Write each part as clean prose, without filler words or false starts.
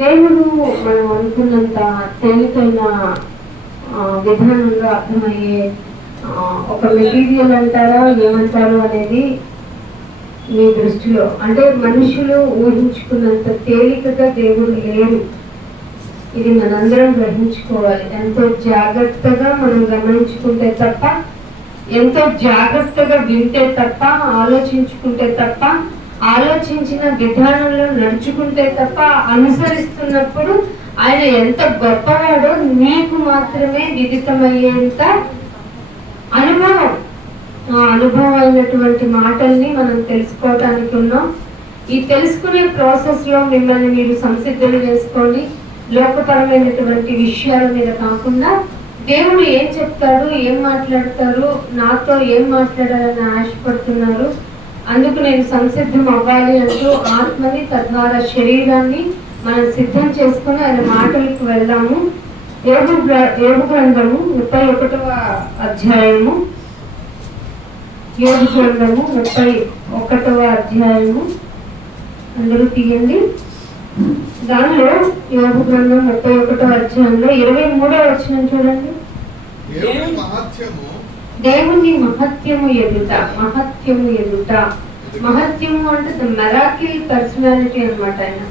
దేవుడు మనం అనుకున్నంత తేలికైన విధానంలో అర్థమయ్యే ఒక మెటీరియల్ అంటారా ఏమంటారు అనేది మీ దృష్టిలో, అంటే మనుషులు ఊహించుకున్నంత తేలికగా దేవుడు లేరు. ఇది మనందరం గ్రహించుకోవాలి. ఎంతో జాగ్రత్తగా మనం గమనించుకుంటే తప్ప, ఎంతో జాగ్రత్తగా వింటే తప్ప, ఆలోచించుకుంటే తప్ప, ఆలోచించిన విధానంలో నడుచుకుంటే తప్ప, అనుసరిస్తున్నప్పుడు ఆయన ఎంత గొప్పవాడో నీకు మాత్రమే విదితమయ్యేంత అనుభవం, ఆ అనుభవమైనటువంటి మాటల్ని మనం తెలుసుకోవడానికి ఉన్నాం. ఈ తెలుసుకునే ప్రాసెస్ లో మిమ్మల్ని మీరు సంసిద్ధులు చేసుకోండి. లోకపరమైనటువంటి విషయాల మీద కాకుండా దేవుడు ఏం చెప్తాడు, ఏం మాట్లాడతారు, నాతో ఏం మాట్లాడాలని ఆశపడుతున్నారు, అందుకు నేను సంసిద్ధం అవ్వాలి అంటూ ఆత్మని తద్వారా శరీరాన్ని మనం సిద్ధం చేసుకుని ఆయన మాటలకు వెళ్దాము. యోబు గ్రంథము 31వ అధ్యాయము, యోబు గ్రంథము 31వ అధ్యాయము అందరూ తీయండి. దానిలో యోబు గ్రంథం 31వ అధ్యాయంలో 23వ వచనం చూడండి. దేవుని మహత్యము ఎదుట, మహత్యము ఎదుట, మహత్యము అంటే ద మెరాకిల్ పర్సనాలిటీ అన్నమాట. ఆయన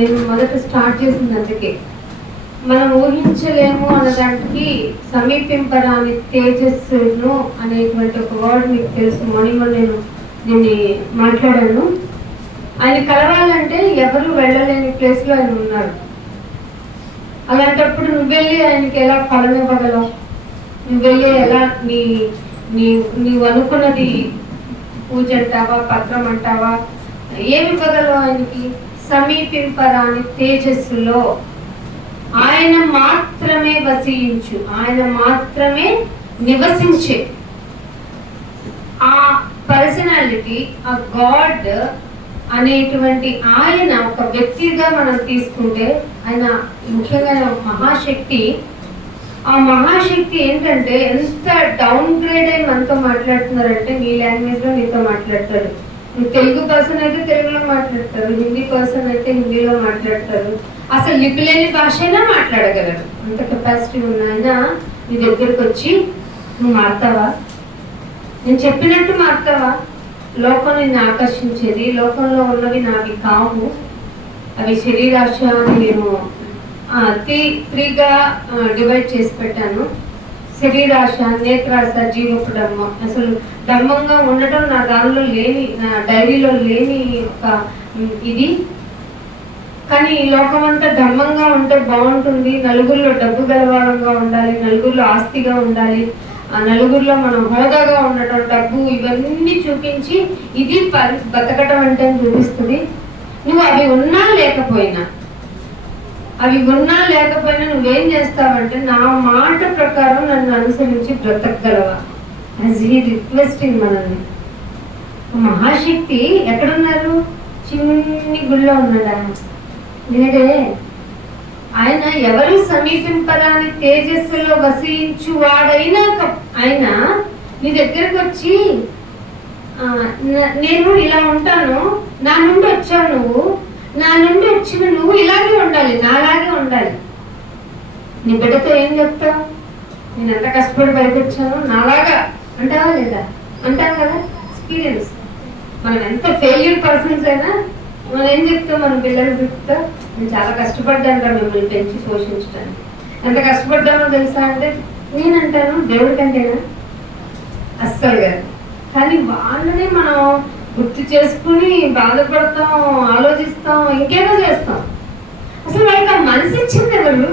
నేను మొదట స్టార్ట్ చేసింది అందుకే, మనం ఊహించలేము అన్నదానికి సమీపింపరాని తేజస్సును అనేటువంటి ఒక వర్డ్ మీకు తెలుసు. మొన్న నేను దీన్ని మాట్లాడాను. ఆయన కలవాలంటే ఎవరు వెళ్ళలేని ప్లేస్ లో ఆయన ఉన్నారు. అలాంటప్పుడు నువ్వు వెళ్ళి ఆయనకి ఎలా ఫలం ఇవ్వగలవు? నువ్వు వెళ్ళి ఎలా నీవు అనుకున్నది పూజ అంటావా, పత్రం అంటావా, ఏమి ఇవ్వగలవు ఆయనకి? సమీపింపరాని తేజస్సులో ఆయన మాత్రమే వసించు, ఆయన మాత్రమే నివసించే ఆ పర్సనాలిటీ, ఆ గాడ్ అనేటువంటి ఆయన ఒక వ్యక్తిగా మనం తీసుకుంటే ఆయన ముఖ్యంగా మహాశక్తి. ఆ మహాశక్తి ఏంటంటే ఎంత డౌన్ గ్రేడ్ అయి మనతో మాట్లాడుతున్నారంటే, నీ లాంగ్వేజ్ లో నీతో మాట్లాడతాడు. నువ్వు తెలుగు పర్సన్ అయితే తెలుగులో మాట్లాడతారు, హిందీ పర్సన్ అయితే హిందీలో మాట్లాడతారు, అసలు లిపి లేని భాష అయినా మాట్లాడగలరు. అంత కెపాసిటీ ఉన్న ఆయన నీ దగ్గరకు వచ్చి నువ్వు మారుతావా, నేను చెప్పినట్టు మారుతావా? లోకం నిన్ను ఆకర్షించేది, లోకంలో ఉన్నవి నావి కావు, అవి శరీరాశ అని నేను త్రీగా డివైడ్ చేసి పెట్టాను. శరీరాశ, నేత్రాశ, జీవపు డమ్మం. అసలు డమ్మంగా ఉండటం నా దానిలో లేని, నా డైరీలో లేని ఒక ఇది. కానీ ఈ లోకం అంతా ధర్మంగా ఉంటే బాగుంటుంది, నలుగురిలో డబ్బు గలవారంగా ఉండాలి, నలుగురిలో ఆస్తిగా ఉండాలి, ఆ నలుగురిలో మనం హోదాగా ఉండటం, డబ్బు, ఇవన్నీ చూపించి ఇది బతకటం అంటే చూపిస్తుంది. నువ్వు అవి ఉన్నా లేకపోయినా నువ్వేం చేస్తావంటే, నా మాట ప్రకారం నన్ను అనుసరించి బ్రతకగలవా? యాజ్ హీ రిక్వెస్టింగ్ మనల్ని. మహాశక్తి ఎక్కడున్నారు? చిన్ని గుళ్ళో ఉన్నాడా? లేదే. ఆయన ఎవరు సమీపింపరాని తేజస్సులో వసించు వాడైనా ఆయన నీ దగ్గరకు వచ్చి, నేను ఇలా ఉంటాను, నా నుండి వచ్చావు నువ్వు, నా నుండి వచ్చిన నువ్వు ఇలాగే ఉండాలి, నాలాగే ఉండాలి. నీ బిడ్డతో ఏం చెప్తావు? నేను ఎంత కష్టపడి బయటకు వచ్చాను నాలాగా అంటావా లేదా? అంటావు కదా. ఎక్స్పీరియన్స్. మనం ఎంత ఫెయిల్యూర్ పర్సన్స్ అయినా మనం ఏం చెప్తాం? మన పిల్లలు చెప్తా, నేను చాలా కష్టపడ్డాను రా మిమ్మల్ని పెంచి పోషించడానికి. ఎంత కష్టపడ్డానో తెలుసా అంటే నేనంటాను, దేవుడి కంటేనా? అస్సలు కాదు. కానీ వాళ్ళని మనం గుర్తు చేసుకుని బాధపడతాం, ఆలోచిస్తాం, ఇంకేదో చేస్తాం. అసలు వాళ్ళకి ఆ మనసు ఇచ్చింది ఎవరు?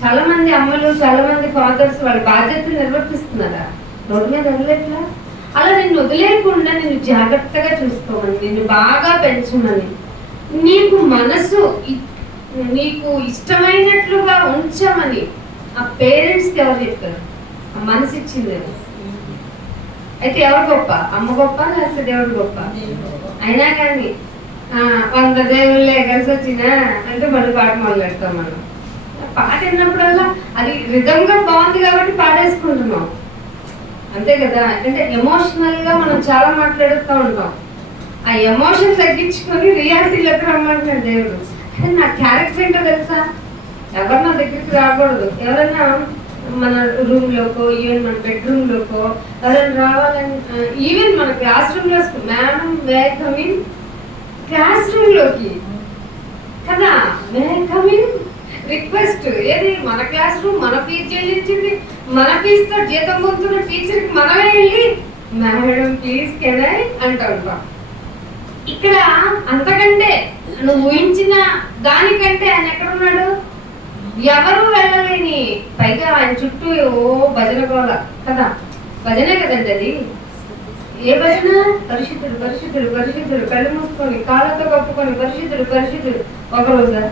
చాలా మంది అమ్మలు, చాలా మంది ఫాదర్స్ వాళ్ళ బాధ్యతలు నిర్వర్తిస్తున్నారా? రోడ్డు మీద వదిలేట్లా? అలా నిన్ను వదిలేయకుండా నిన్ను జాగ్రత్తగా చూసుకోమని, నిన్ను బాగా పెంచమని, నీకు మనసు నీకు ఇష్టమైనట్లుగా ఉంచమని ఆ పేరెంట్స్కి ఎవరు చెప్పారు? ఆ మనసు ఇచ్చింది. అయితే ఎవరు గొప్ప? అమ్మ గొప్ప లేకపోతే దేవుడు గొప్ప? అయినా కానీ 100 దేవుళ్ళే కలిసి వచ్చినా అంటే మళ్ళీ పాట మొదలెడతాం. మనం పాట విన్నప్పుడల్లా అది రిధంగా బాగుంది కాబట్టి పాడేసుకుంటున్నాం, అంతే కదా. అంటే ఎమోషనల్ గా మనం చాలా మాట్లాడుతూ ఉంటాం. ఆ ఎమోషన్ తగ్గించుకొని రియాలిటీలోకి రమ్మంటున్నాడు దేవుడు. అంటే నా క్యారెక్టర్ ఏంటో తెలుసా, ఎవరు నా దగ్గరికి రాకూడదు. ఎవరైనా మన రూమ్లోకో, ఈవెన్ మన బెడ్రూమ్లోకో ఎవరైనా రావాలని, ఈవెన్ మన క్లాస్ రూమ్లో, madam may come in class రూమ్లోకి కదా, మే కమ్ ఇన్ రిక్వెస్ట్. ఏది మన క్లాస్ రూమ్, మన ఫీజు చెల్లించింది, మన ఫీజుతో జీతం పొందుతున్న టీచర్కి మనమే వెళ్ళి మేడం ప్లీజ్ కెన్ ఐ అంటాం. ఇక్కడ అంతకంటే నువ్వు ఊహించిన దానికంటే ఆయన ఎక్కడున్నాడు, ఎవరు వెళ్ళలేని, పైగా ఆయన చుట్టూ ఓ భజన గోళ కదా, భజనే కదండి అది. ఏ భజన? పరిశుద్ధుడు పరిశుద్ధుడు పరిశుద్ధుడు, కళ్ళు మూసుకొని కాళ్ళతో కప్పుకొని పరిశుద్ధుడు పరిశుద్ధుడు. ఒకరోజు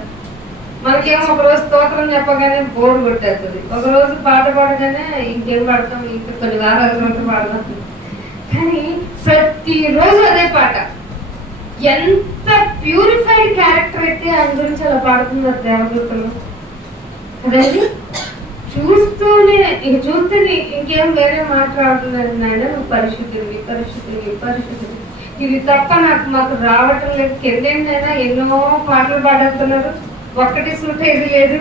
మనకేమో ఒకరోజు స్తోత్రం చెప్పగానే బోర్డు కొట్టేస్తుంది, ఒకరోజు పాట పాడగానే ఇంకేం పాడతాం, ఇంకా కొన్ని వారాల తర్వాత పాడతాం. కానీ ప్రతిరోజు అదే పాట. ఎంత ప్యూరిఫైడ్ క్యారెక్టర్ అయితే ఆయన గురించి అలా పాడుతున్నారు దేవదూతలు కదండి. చూస్తూనే చూస్తే ఇంకేం వేరే మాట్లాడుతున్నారు, నాయన నువ్వు పరిశుద్ధుడివి పరిశుద్ధుడివి పరిశుద్ధుడి, ఇది తప్ప మాకు రావటం లేదు. కిందేంటైనా ఎన్నో పాటలు పాడుతున్నారు, ఒక్కటి సూట్ ఏది లేదు.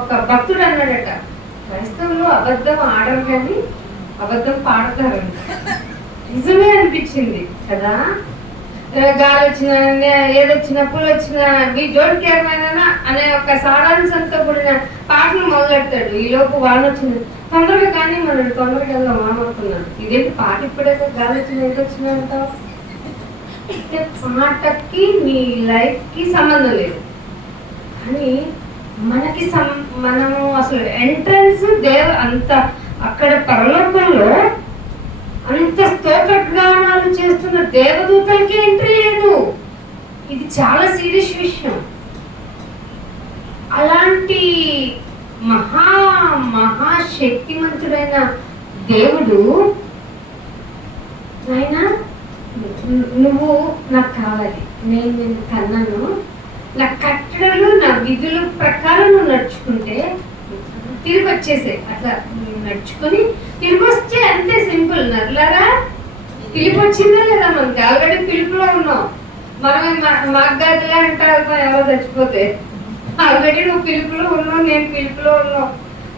ఒక భక్తుడు అన్నాడట, క్రైస్తవులు అబద్ధం ఆడరు కానీ అబద్ధం పాడతారు. నిజమే అనిపించింది కదా. గాలి వచ్చిన, ఏదొచ్చినా, పులు వచ్చినా, వీ డోంట్ కేర్ మైనా అనే ఒక సారాంశంతో కూడిన పాటలు మొదలెడతాడు. ఈలోపు వాన వచ్చింది, తొందరగా కానీ మనం తొందరగా వెళ్దాం మామవుతున్నాడు. ఇదేంటి పాట ఇప్పుడే గాలి వచ్చిన, ఏదొచ్చినా అంటావు. అంటే పాటకి మీ లైఫ్కి సంబంధం లేదు, కానీ మనకి మనము అసలు ఎంట్రన్స్ అంత అక్కడ పరలోకంలో అంత స్తోత్రగానాలు చేస్తున్న దేవదూతలకి ఎంట్రీ లేదు. ఇది చాలా సీరియస్ విషయం. అలాంటి మహాశక్తిమంతుడైన దేవుడు, నాయన నువ్వు నాకు కావాలి, నేను నిన్ను కన్నాను, నా కట్టడలు నా విధుల ప్రకారం నువ్వు నడుచుకుంటే తిరిగి వచ్చేసే. అట్లా నడుచుకొని తిరిగి వస్తే అంతే, సింపుల్. నర్లారా పిలుపు వచ్చిందా లేదా? మనకి ఆల్రెడీ పిలుపులో ఉన్నాం. మనమే మాకు గదిలే అంటారు ఎవరో చచ్చిపోతే. ఆల్రెడీ నువ్వు పిలుపులో ఉన్నావు, నేను పిలుపులో ఉన్నావు.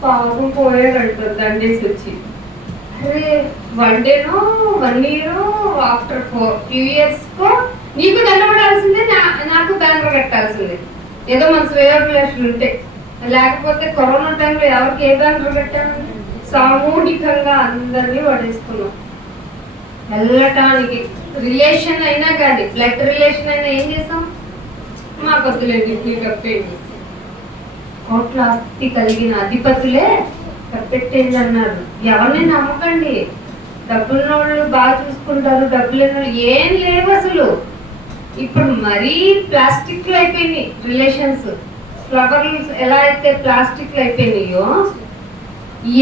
పాపం పోయాడు అంటారు దండేసి వచ్చి. అరే 1 డేనో 1 ఇయర్ ఆఫ్టర్ ఫ్యూ ఇయర్స్కో నీకు దండపడాల్సిందే, నాకు బ్యానర్ కట్టాల్సిందే. ఏదో మన శ్రేయోభిలాషులు ఉంటే. లేకపోతే కరోనా టైంలో ఎవరికి ఏ బ్యానర్ కట్టామండి? సామూహికంగా అందరినీ పడేసుకున్నాం. వెళ్ళటానికి రిలేషన్ అయినా కానీ, బ్లడ్ రిలేషన్ అయినా ఏం చేసాం? మా కొద్దులేండి మీకు కప్పేయండి. కోట్ల ఆస్తి కలిగిన అధిపతులే కప్పెట్టేది అన్నారు. ఎవరిని నమ్మకండి. డబ్బున్న వాళ్ళు బాగా చూసుకుంటారు, డబ్బు లేని వాళ్ళు ఏం లేవు అసలు. ఇప్పుడు మరీ ప్లాస్టిక్లు అయిపోయినాయి రిలేషన్స్. ఫ్లవర్లు ఎలా అయితే ప్లాస్టిక్లు అయిపోయినాయో,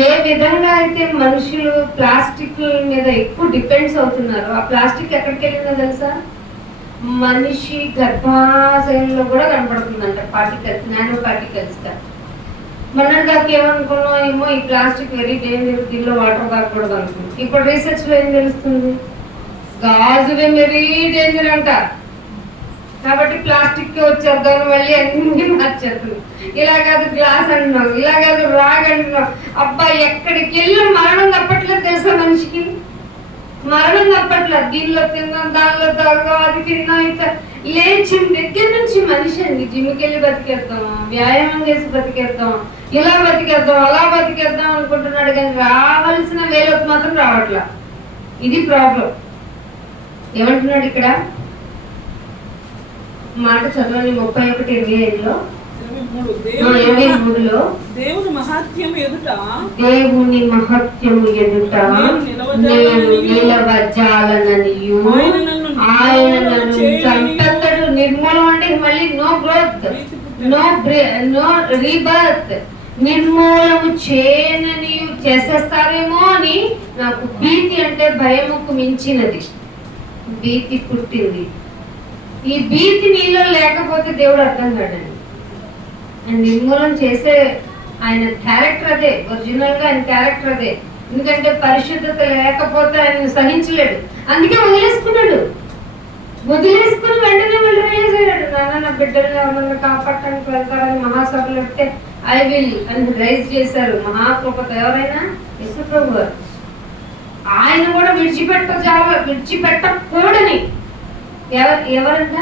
ఏ విధంగా అయితే మనుషులు ప్లాస్టిక్ మీద ఎక్కువ డిపెండ్స్ అవుతున్నారు, ఆ ప్లాస్టిక్ ఎక్కడికి వెళ్ళిందో తెలుసా? మనిషి గర్భాశయంలో కూడా కనపడుతుందంట. పార్టికల్స్, నానో పార్టికల్స్ గా. మొన్నటిదాకా ఏమనుకున్నాం, ఏమో ఈ ప్లాస్టిక్ వెరీ డేంజర్, దీనిలో వాటర్ కాకూడదు అనుకున్నాం. ఇప్పుడు రీసెర్చ్ లో ఏం తెలుస్తుంది? గాజువే వెరీ డేంజర్ అంట. కాబట్టి ప్లాస్టిక్ వచ్చేద్దాం, మళ్ళీ అన్ని మార్చేస్తున్నాం. ఇలా కాదు గ్లాస్ అంటున్నాం, ఇలా కాదు రాగ్ అంటున్నాం. అబ్బా ఎక్కడికి వెళ్ళి మరణం తప్పట్లేదు తెలుసా మనిషికి? మరణం తప్పట్లేదు. దీనిలో తిన్నాం, దానిలో తాగుదాం, అది తిన్నాం, ఇంత లేచిన దగ్గర నుంచి మనిషి అండి జిమ్కి వెళ్ళి బతికేద్దాం, వ్యాయామం చేసి బతికేద్దాం, ఇలా బతికేద్దాం, అలా బతికేద్దాం అనుకుంటున్నాడు, కానీ రావాల్సిన వేలకు మాత్రం రావట్లా. ఇది ప్రాబ్లం. ఏమంటున్నాడు ఇక్కడ మాట చదవండి, 31:25లో 23లో దేవుని మహత్యము ఎదుట నేను నిలవజాలననియు ఆయన నన్ను చంపెత్తడు. నిర్మూలం అంటే మళ్ళీ నో గ్రోత్, నో రీబర్త్. నిర్మూలము చేయనని చేసేస్తారేమో అని నాకు భీతి, అంటే భయముకు మించినది భీతి పుట్టింది. ఈ భీతి నీలో లేకపోతే దేవుడు అర్థం కాడండి. ఆయన నిర్మూలన చేసే ఆయన క్యారెక్టర్ అదే, ఒరిజినల్ గా ఆయన క్యారెక్టర్ అదే. ఎందుకంటే పరిశుద్ధత లేకపోతే ఆయన సహించలేడు. అందుకే వదిలేసుకుని వెంటనే మళ్ళీ రిలీజ్ అయ్యాడు. నాన్న నా బిడ్డల్ని ఎవరన్నా కాపాడటానికి వెళ్తారని మహాసభలు పెడితే ఐ విల్ అని రైజ్ చేశారు మహాకృపతో. ఎవరైనా యేసుప్రభు గారు. ఆయన కూడా విడిచిపెట్టకూడని ఎవరంట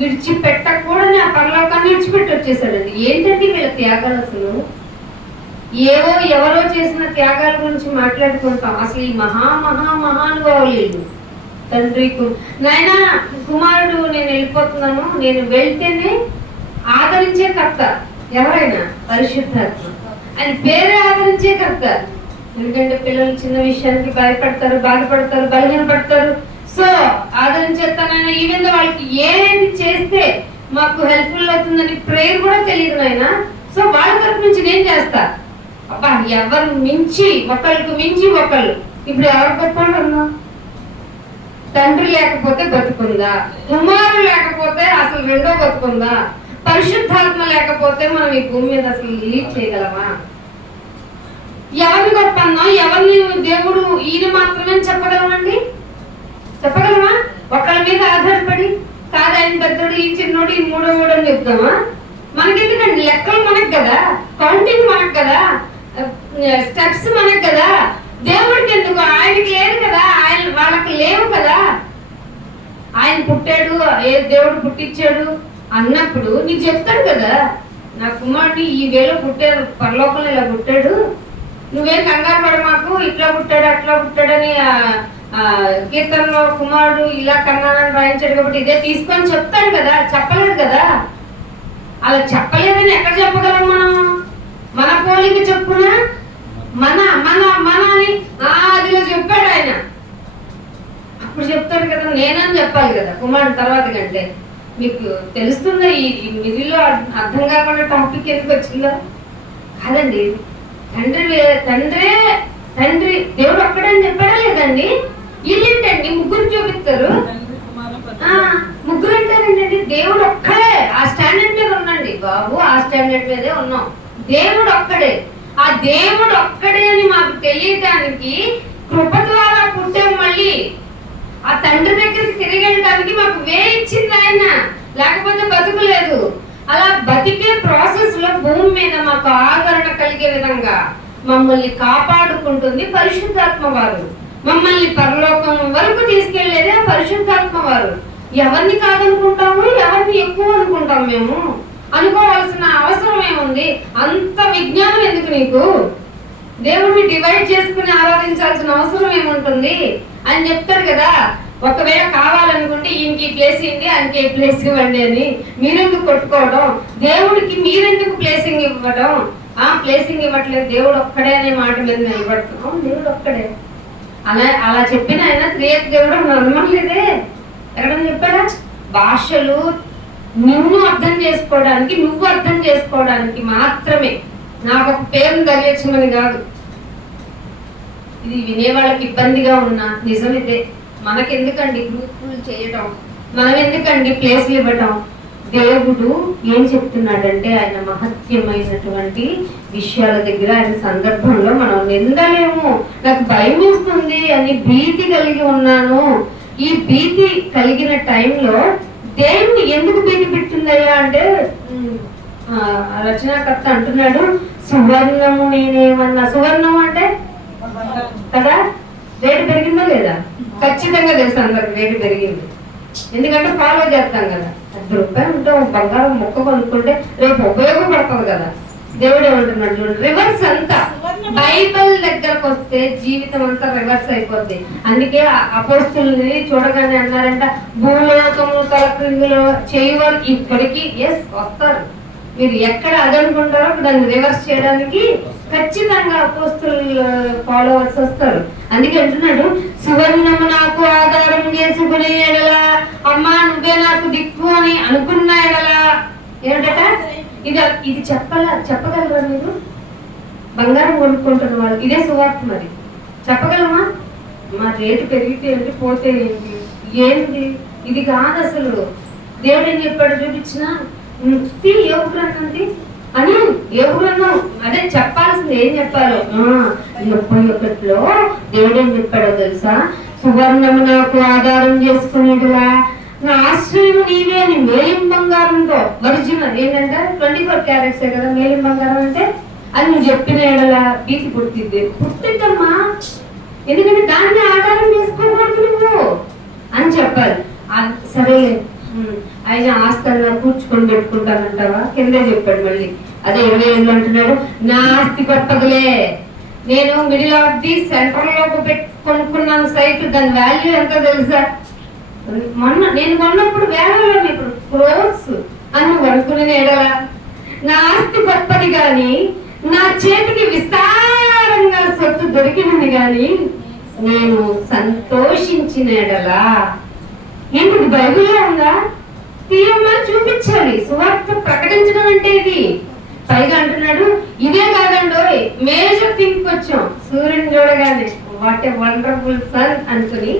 విడిచిపెట్టకూడని ఆ పరలోకాన్ని విడిచిపెట్టి వచ్చేసాడండి. ఏంటంటే వీళ్ళ త్యాగాలు అసలు ఎవరో చేసిన త్యాగాల గురించి మాట్లాడుకుంటాం. అసలు ఈ మహానుభావులు తండ్రి నాయనా కుమారుడు నేను వెళ్ళిపోతున్నాను, నేను వెళ్తేనే ఆదరించే కర్త ఎవరైనా పరిశుద్ధాత్మ. ఆయన పేరే ఆదరించే కర్త. ఎందుకంటే పిల్లలు చిన్న విషయానికి భయపడతారు, బాధపడతారు, బలహీనపడతారు. సో ఆదరించేస్తానైనా ఈవెన్ వాళ్ళకి ఏది చేస్తే మాకు హెల్ప్ఫుల్ అవుతుందని ప్రేయర్ కూడా తెలియదు నాయన. సో వాళ్ళ తరపు నుంచి నేను చేస్తా. అబ్బా ఎవరు మించి ఒకళ్ళకు మించి ఒకళ్ళు. ఇప్పుడు ఎవరు గొప్ప? తండ్రి లేకపోతే బతుకుందా? కుమారుడు లేకపోతే అసలు రెండో బతుకుందా? పరిశుద్ధాత్మ లేకపోతే మనం ఈ భూమి మీద అసలు లీడ్ చేయగలమా? ఎవరిని గొప్ప అన్నా, ఎవరిని దేవుడు ఈయన మాత్రమే చెప్పగలమండి? చెప్పగలమా? ఒకళ్ళ మీద ఆధారపడి కాదు ఆయన పెద్దోడు, ఈ చిన్నోడు, ఈ మూడో అని చెప్తామా? మనకెందుకండి? లెక్కలు మనకు కదా, కౌంటింగ్ మనకు కదా, స్టెప్స్ మనకు కదా. దేవుడికి ఎందుకు? ఆయనకి లేదు కదా, ఆయన వాళ్ళకి లేవు కదా. ఆయన పుట్టాడు, ఏ దేవుడు పుట్టించాడు అన్నప్పుడు నీకు చెప్తాడు కదా, నా కుమారుడు ఈ వేలో పుట్టాడు, పరలోకంలో ఇలా పుట్టాడు, నువ్వేం కంగారు పడ మాకు, ఇట్లా పుట్టాడు అట్లా పుట్టాడని కీర్తనలో కుమారుడు ఇలా కన్నానని రాయించాడు కాబట్టి ఇదే తీసుకొని చెప్తాడు కదా. చెప్పలేదు కదా. అలా చెప్పలేదని ఎక్కడ చెప్పగలం మనం? మన పోలిక చెప్పున మన మన మన అని అదిలో చెప్పాడు ఆయన. అప్పుడు చెప్తాడు కదా, నేనని చెప్పాలి కదా కుమారుడు తర్వాత కంటే. మీకు తెలుస్తుందా ఈ మిదిలో అర్థం కాకుండా టాపిక్ ఎందుకు వచ్చిందో? కాదండి, తండ్రి దేవుడు ఒక్కడే అని చెప్పాడా లేదండి? వీళ్ళేంటండి ముగ్గురు చూపిస్తారు. ముగ్గురు అంటారేంటండి? దేవుడు ఒక్కడే. ఆ స్టాండర్డ్ మీద ఉండండి బాబు, ఆ స్టాండర్డ్ మీదే ఉన్నాం. దేవుడు ఒక్కడే. ఆ దేవుడు ఒక్కడే అని మాకు తెలియటానికి కృప ద్వారా పుట్టాం. మళ్ళీ ఆ తండ్రి దగ్గరికి తిరిగి వెళ్ళడానికి మాకు వే ఇచ్చింది ఆయన, లేకపోతే బతుకులేదు. అలా బతికే ప్రాసెస్ లో భూమి మీద మాకు ఆదరణ కలిగే విధంగా మమ్మల్ని కాపాడుకుంటుంది పరిశుద్ధాత్మ వారు. మమ్మల్ని పరలోకం వరకు తీసుకెళ్లేదే పరిశుద్ధాత్మ వారు. ఎవరిని కాదనుకుంటాము, ఎవరిని ఎక్కువ అనుకుంటాం? మేము అనుకోవాల్సిన అవసరం ఏముంది? అంత విజ్ఞానం ఎందుకు నీకు? దేవుడిని డివైడ్ చేసుకుని ఆరాధించాల్సిన అవసరం ఏముంటుంది అని చెప్తాడు కదా. ఒకవేళ కావాలనుకుంటే ఈయనకి ప్లేస్ ఇవ్వండి, ఆయనకి ప్లేస్ ఇవ్వండి అని మీరెందుకు కొట్టుకోవడం? దేవుడికి మీరెందుకు ప్లేసింగ్ ఇవ్వడం? ప్లేసింగ్ ఇవ్వట్లేదు, దేవుడు ఒక్కడే అనే మాట మీద నిలబడుతున్నాం. దేవుడు ఒక్కడే అలా చెప్పిన ఆయన త్రియేక దేవుడు నమ్మలేదే. ఎక్కడని చెప్పాడా? భాషలు నిన్ను అర్థం చేసుకోవడానికి, నువ్వు అర్థం చేసుకోవడానికి మాత్రమే. నాకు ఒక పేరును తెలియచమని కాదు. ఇది వినేవాళ్ళకి ఇబ్బందిగా ఉన్నా నిజం ఇదే. మనకెందుకండి గ్రూపులు చేయటం, మనం ఎందుకండి ప్లేస్లు ఇవ్వటం? దేవుడు ఏం చెప్తున్నాడంటే ఆయన మహత్యమైనటువంటి విషయాల దగ్గర ఆయన సందర్భంలో మనం నిందలేము. నాకు భయం వేస్తుంది అని భీతి కలిగి ఉన్నాను. ఈ భీతి కలిగిన టైంలో దేవుడు ఎందుకు భీతి పెట్టిందయ్యా అంటే రచనాకర్త అంటున్నాడు, సువర్ణము నేనేమన్నా. సువర్ణము అంటే కదా, రేటు పెరిగిందా లేదా? ఖచ్చితంగా తెలుసు అందరికి రేటు పెరిగింది. ఎందుకంటే ఫాలో చేస్తాం కదా. ₹10 ఉంటే బంగారం మొక్క కొనుక్కుంటే రేపు ఉపయోగపడుతుంది కదా. దేవుడు ఏమంటున్నాడు చూడండి, రివర్స్ అంతా. బైబిల్ దగ్గరకు వస్తే జీవితం అంతా రివర్స్ అయిపోద్ది. అందుకే అపోస్తుల్ని చూడగానే అన్నారంట, భూలోకము తలక్రిందులో చేయవారు ఇక్కడికి వస్తారు. మీరు ఎక్కడ అదనుకుంటారో దాన్ని రివర్స్ చేయడానికి ఖచ్చితంగా అపోస్తుల ఫాలోవర్స్ వస్తారు. అందుకే అంటున్నాడు, సువర్ణము నాకు ఆధారం చేసుకునే ఎడలా, అమ్మా నువ్వే నాకు దిక్కు అని అనుకున్న ఎడలా ఏమిటట? ఇది చెప్పగలరా మీరు? బంగారం కొనుక్కుంటున్న వాళ్ళు ఇదే సువార్త. మరి చెప్పగలమా? మా రేటు పెరిగితే ఏంటి, పోతే ఏంటి, ఏంటి ఇది కాదు అసలు. దేవుడు ఏం చెప్పాడు చూపించిన యోగ గ్రంథం అని. యోగ గ్రంథం అదే చెప్పాల్సింది. ఏం చెప్పారు? 31లో దేవుడు ఏం చెప్పాడో తెలుసా? సువర్ణము నాకు ఆధారం చేసుకునేటులా, నా ఆశ్రయం నీవే అని మేలిం బంగారంతో ఒరిజినల్ ఏంటంటే 24 క్యారెట్సే కదా మేలిం బంగారం అంటే, అది నువ్వు చెప్పిన ఎడలా భీతి పుట్టిద్దమ్మా. ఎందుకంటే దాన్ని ఆధారం చేసుకోకూడదు నువ్వు అని చెప్పాలి. సరే ఆయన ఆస్తి కూర్చుకొని పెట్టుకుంటానంటావా? కిందే చెప్పాడు మళ్ళీ అదే 20 ఏళ్ళు అంటున్నాడు, నా ఆస్తి గొప్పదిలే, నేను మిడిల్ ఆఫ్ ది సెంటర్ లోకి కొనుక్కున్నాను సైట్, దాని వాల్యూ ఎంత తెలుసా? నేను కొన్నప్పుడు వేలలో ఇప్పుడు క్రోర్స్ అని అనుకునే ఎడలా, నా ఆస్తి గొప్పది గాని నా చేతికి విస్తారంగా సొత్తు దొరికినది గాని నేను సంతోషించిన ఎడలా. ఏంటిది బైబిల్లో ఉందా? తీయమ్మని చూపించాలి. సువార్త ప్రకటించడం అంటే ఇది. పైగా అంటున్నాడు, ఇదే కాదండి మేజర్ థింగ్ వచ్చాం. సూర్యుని చూడగానే వాట్ ఏ వండర్ఫుల్ సన్ అనుకుని,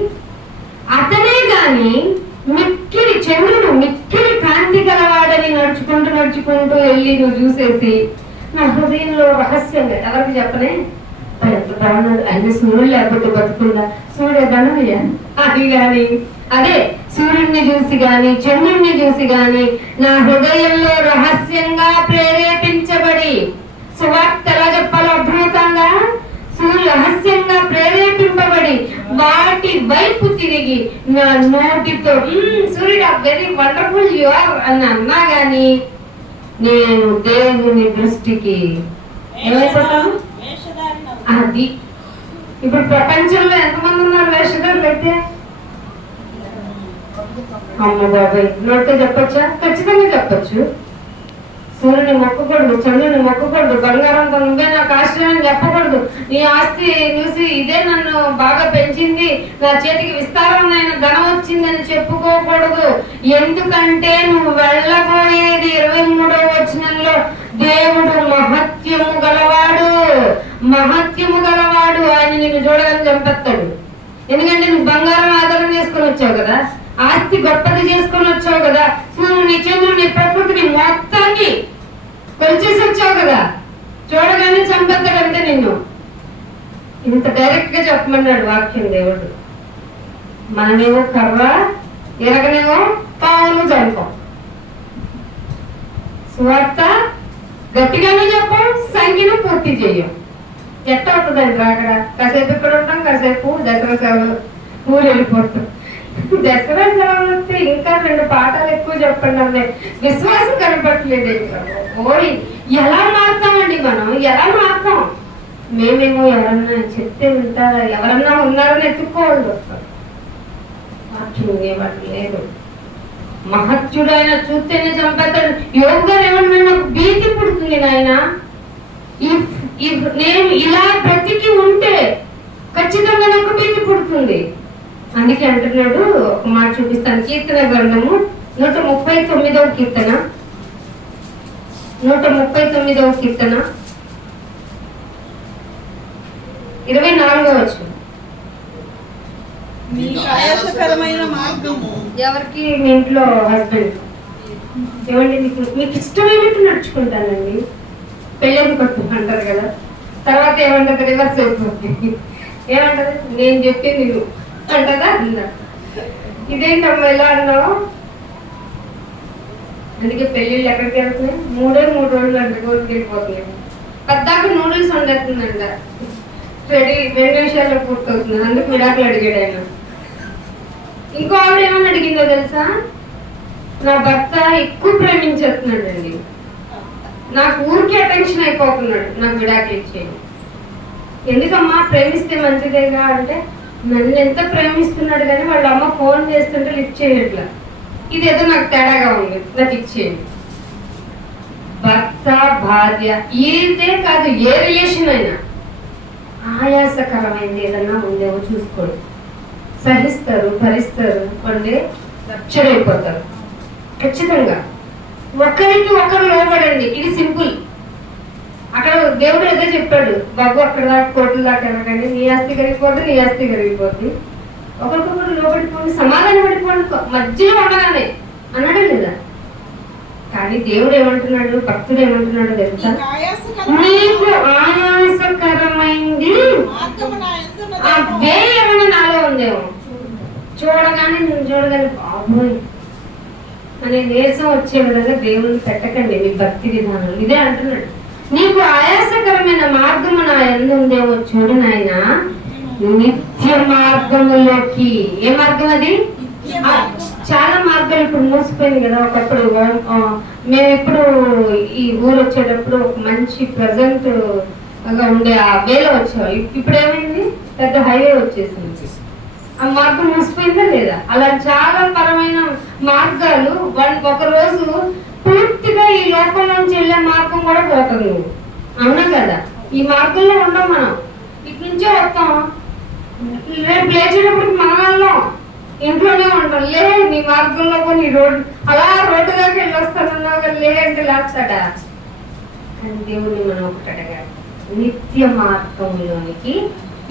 అతనే గాని మిక్కిలి చంద్రుడు మిక్కిలి కాంతి గలవాడని నడుచుకుంటూ వెళ్ళి నువ్వు చూసేసి నా హృదయంలో రహస్యంగా ఎవరికి చెప్పనే, ఎంత బాగున్నాడు ఆయన సూర్యుడు లేకపోతే బతుకుందా, సూర్యధనయ్యా అది గాని, అదే సూర్యుడిని చూసి గాని చంద్రుడిని చూసి గాని నా హృదయంలో రహస్యంగా ప్రేరేపించబడి, సువార్త ఎలా చెప్పాలో అర్థమవుతుందా? రహస్యంగా ప్రేరేపింపబడి వాటి వైపు తిరిగి నా నోటితో సూర్యుడు వెరీ వండర్ఫుల్ యు ఆర్ అని అన్నా గాని నేను దేవుని దృష్టికి ఏమైపోతాను? అది ఇప్పుడు ప్రపంచంలో ఎంతమంది ఉన్నారు వేషధారులు అయితే? అమ్మ బాబాయ్, నోటితో చెప్పొచ్చా? ఖచ్చితంగా చెప్పొచ్చు. సూర్యుని మొక్కకూడదు, చంద్రుని మొక్కకూడదు, బంగారంతో నువ్వే నాకు ఆశ్రయం చెప్పకూడదు, నీ ఆస్తి చూసి ఇదే నన్ను బాగా పెంచింది, నా చేతికి విస్తారమైన ధనం వచ్చిందని చెప్పుకోకూడదు. ఎందుకంటే నువ్వు వెళ్ళబోయేది 23వ వచనంలో దేవుడు మహత్యము గలవాడు, మహత్యము గలవాడు. ఆయన నిన్ను చూడగానే చంపేస్తాడు. ఎందుకంటే నువ్వు బంగారం ఆధారం చేసుకొని వచ్చావు కదా, ఆస్తి గొప్పది చేసుకొని వచ్చావు కదా, సూర్యుని చంద్రుని ప్రకృతిని మొత్తాన్ని కొలిచేసి వచ్చావు కదా, చూడగానే చంపేస్తాడంటే నిన్ను. ఇంత డైరెక్ట్ గా చెప్పమన్నాడు వాక్యం దేవుడు. మనమేమో కర్ర, ఎరగనేమో పావును చంపం. సువార్త గట్టిగానే చెప్పం, సంఖ్యను పూర్తి చెయ్యం. ఎట్ట అవుతుందండి రాకడా? కాసేపు ఇక్కడ ఉంటాం, కాసేపు దసరా సేవలు ఊరు వెళ్ళిపోతాం. దసరా సెలవులు వస్తే ఇంకా 2 పాఠాలు ఎక్కువ చెప్పండి అన్నాయి. విశ్వాసం కనపడట్లేదు. ఓయ్ ఎలా మారుతామండి మనం? ఎలా మారుతాం? మేమేమో ఎవరన్నా చెప్తే వింటారా, ఎవరన్నా ఉన్నారని ఎత్తుక్కోవాలి వస్తారు. మార్చుకునేవాడు లేదు. మహత్యుడైన చూస్తేనే చంపేస్తాడు. యోగు గారు ఏమన్నా నాకు భీతి పుడుతుంది నాయన, నేను ఇలా బ్రతికి ఉంటే ఖచ్చితంగా నాకు భీతి పుడుతుంది. అందుకే అంటున్నాడు, ఒక మాట చూపిస్తాను. కీర్తన గ్రంథము 139వ కీర్తన, 139వ కీర్తన 24వ వచనం. ఎవరికి? మీ ఇంట్లో హస్బెండ్ ఏమండి, మీకు ఇష్టమైనట్టు నడుచుకుంటానండి, పెళ్ళని కొట్టు అంటారు కదా, తర్వాత ఏమంటది? రివర్స్ అయిపోతుంది. ఏమంటది? నేను చెప్పింది నువ్వు అంటదా? అన్నా ఇదేంటమ్మా ఎలా అన్నావు? అందుకే పెళ్ళిళ్ళు ఎక్కడికి వెళ్తున్నాయి? 3 రోజులు అంటే రోజుకి వెళ్ళిపోతున్నాయి. పద్దాక నూడిల్స్ వండుతుందంట, రెడీ 2 నిమిషాల్లో పూర్తవుతుంది. అందుకు విడాకులు అడిగాడు ఆయన. ఇంకో ఆవిడ ఏమని అడిగిందో తెలుసా? నా భర్త ఎక్కువ ప్రేమించేస్తున్నాడండి, నాకు ఊరికే అటెన్షన్ అయిపోతున్నాడు, నాకు విడాకులు ఇచ్చేది. ఎందుకమ్మా? ప్రేమిస్తే మంచిదేగా అంటే, నన్ను ఎంత ప్రేమిస్తున్నాడు కానీ వాళ్ళ అమ్మ ఫోన్ చేస్తుంటే లిఫ్ట్ చేయట్లా, ఇదేదో నాకు తేడాగా ఉంది, నాకు ఇచ్చేయండి. భర్త భార్య ఇదే కాదు, ఏ రిలేషన్ అయినా ఆయాసకరమైంది ఏదన్నా ఉందేమో చూసుకోండి, సహిస్తారు, భరిస్తారు, అంటే రప్చర్ అయిపోతారు. ఖచ్చితంగా ఒకరికి ఒకరు లోబడండి. ఇది సింపుల్. అక్కడ దేవుడు ఏదో చెప్పాడు, బాబు అక్కడ దాకా కోట్ల దాకా వెళ్ళకండి, నీ ఆస్తి కరిగిపోద్ది, నీ ఆస్తి కరిగిపోద్ది, ఒకరికొకరు లోబడిపోండి, సమాధానం పడిపోండి, మధ్యలో ఉండగానే అన్నాడు లేదా? కానీ దేవుడు ఏమంటున్నాడు, భక్తుడు ఏమంటున్నాడు తెలుసా? నీకు ఆయాసకరమైంది అదే ఏమన్నా నాలో ఉందేమో చూడగానే నేను చూడగానే బాబోయ్ అనే నీరసం వచ్చే విధంగా దేవుని పెట్టకండి మీ భక్తి విధానం. ఇదే అంటున్నాడు, నీకు ఆయాసకరమైన మార్గము నా యందు ఉందేమో చూడు నాయనా, నిత్య మార్గములోకి. ఏ మార్గం అది? చాలా మార్గాలు ఇప్పుడు మూసిపోయింది కదా. ఒకప్పుడు మేము ఇప్పుడు ఈ ఊరు వచ్చేటప్పుడు ఒక మంచి ప్రజెంట్ గా ఉండే ఆ వేలో వచ్చాం. ఇప్పుడు ఏమైంది, పెద్ద హైవే వచ్చేసింది. ఆ మార్గం మూసిపోయిందా లేదా? అలా చాలా పరమైన మార్గాలు ఒక రోజు పూర్తిగా ఈ లోకం నుంచి వెళ్ళే మార్గం కూడా పోతుంది. అవునా కదా? ఈ మార్గంలో ఉండం మనం, ఇటు నుంచే వస్తాం, రేపు లేచేటప్పటికి మన వాళ్ళం ఇంట్లోనే ఉంటాం. లే నీ మార్గంలో కొన్ని రోడ్డు అలా రోడ్డు దాకా వెళ్ళి వస్తానన్నావు, లే అంటే లేస్తాడా? కానీ దేవుడిని మనం ఒకటి అడగాలి, నిత్య మార్గంలోనికి.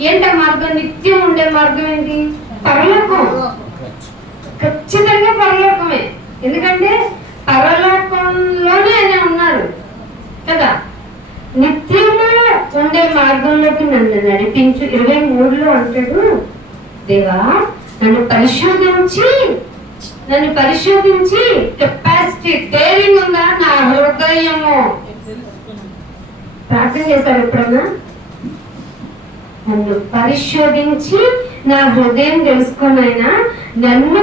ఏంట మార్గం? నిత్యం ఉండే మార్గం ఏంటి? పరలోకం. ఖచ్చితంగా పరలోకమే. ఎందుకంటే పరలోకంలోనే ఆయన ఉన్నారు కదా. నిత్యము ఉండే మార్గంలోకి నన్ను నడిపించు. 23లో అంటాడు, దేవా నన్ను పరిశోధించి కెపాసిటీ డేరింగ్ ఉందా నా హృదయము. ప్రార్థన చేశారు ఎప్పుడన్నా? నన్ను పరిశోధించి నా హృదయం తెలుసుకున్నాయినా, నన్ను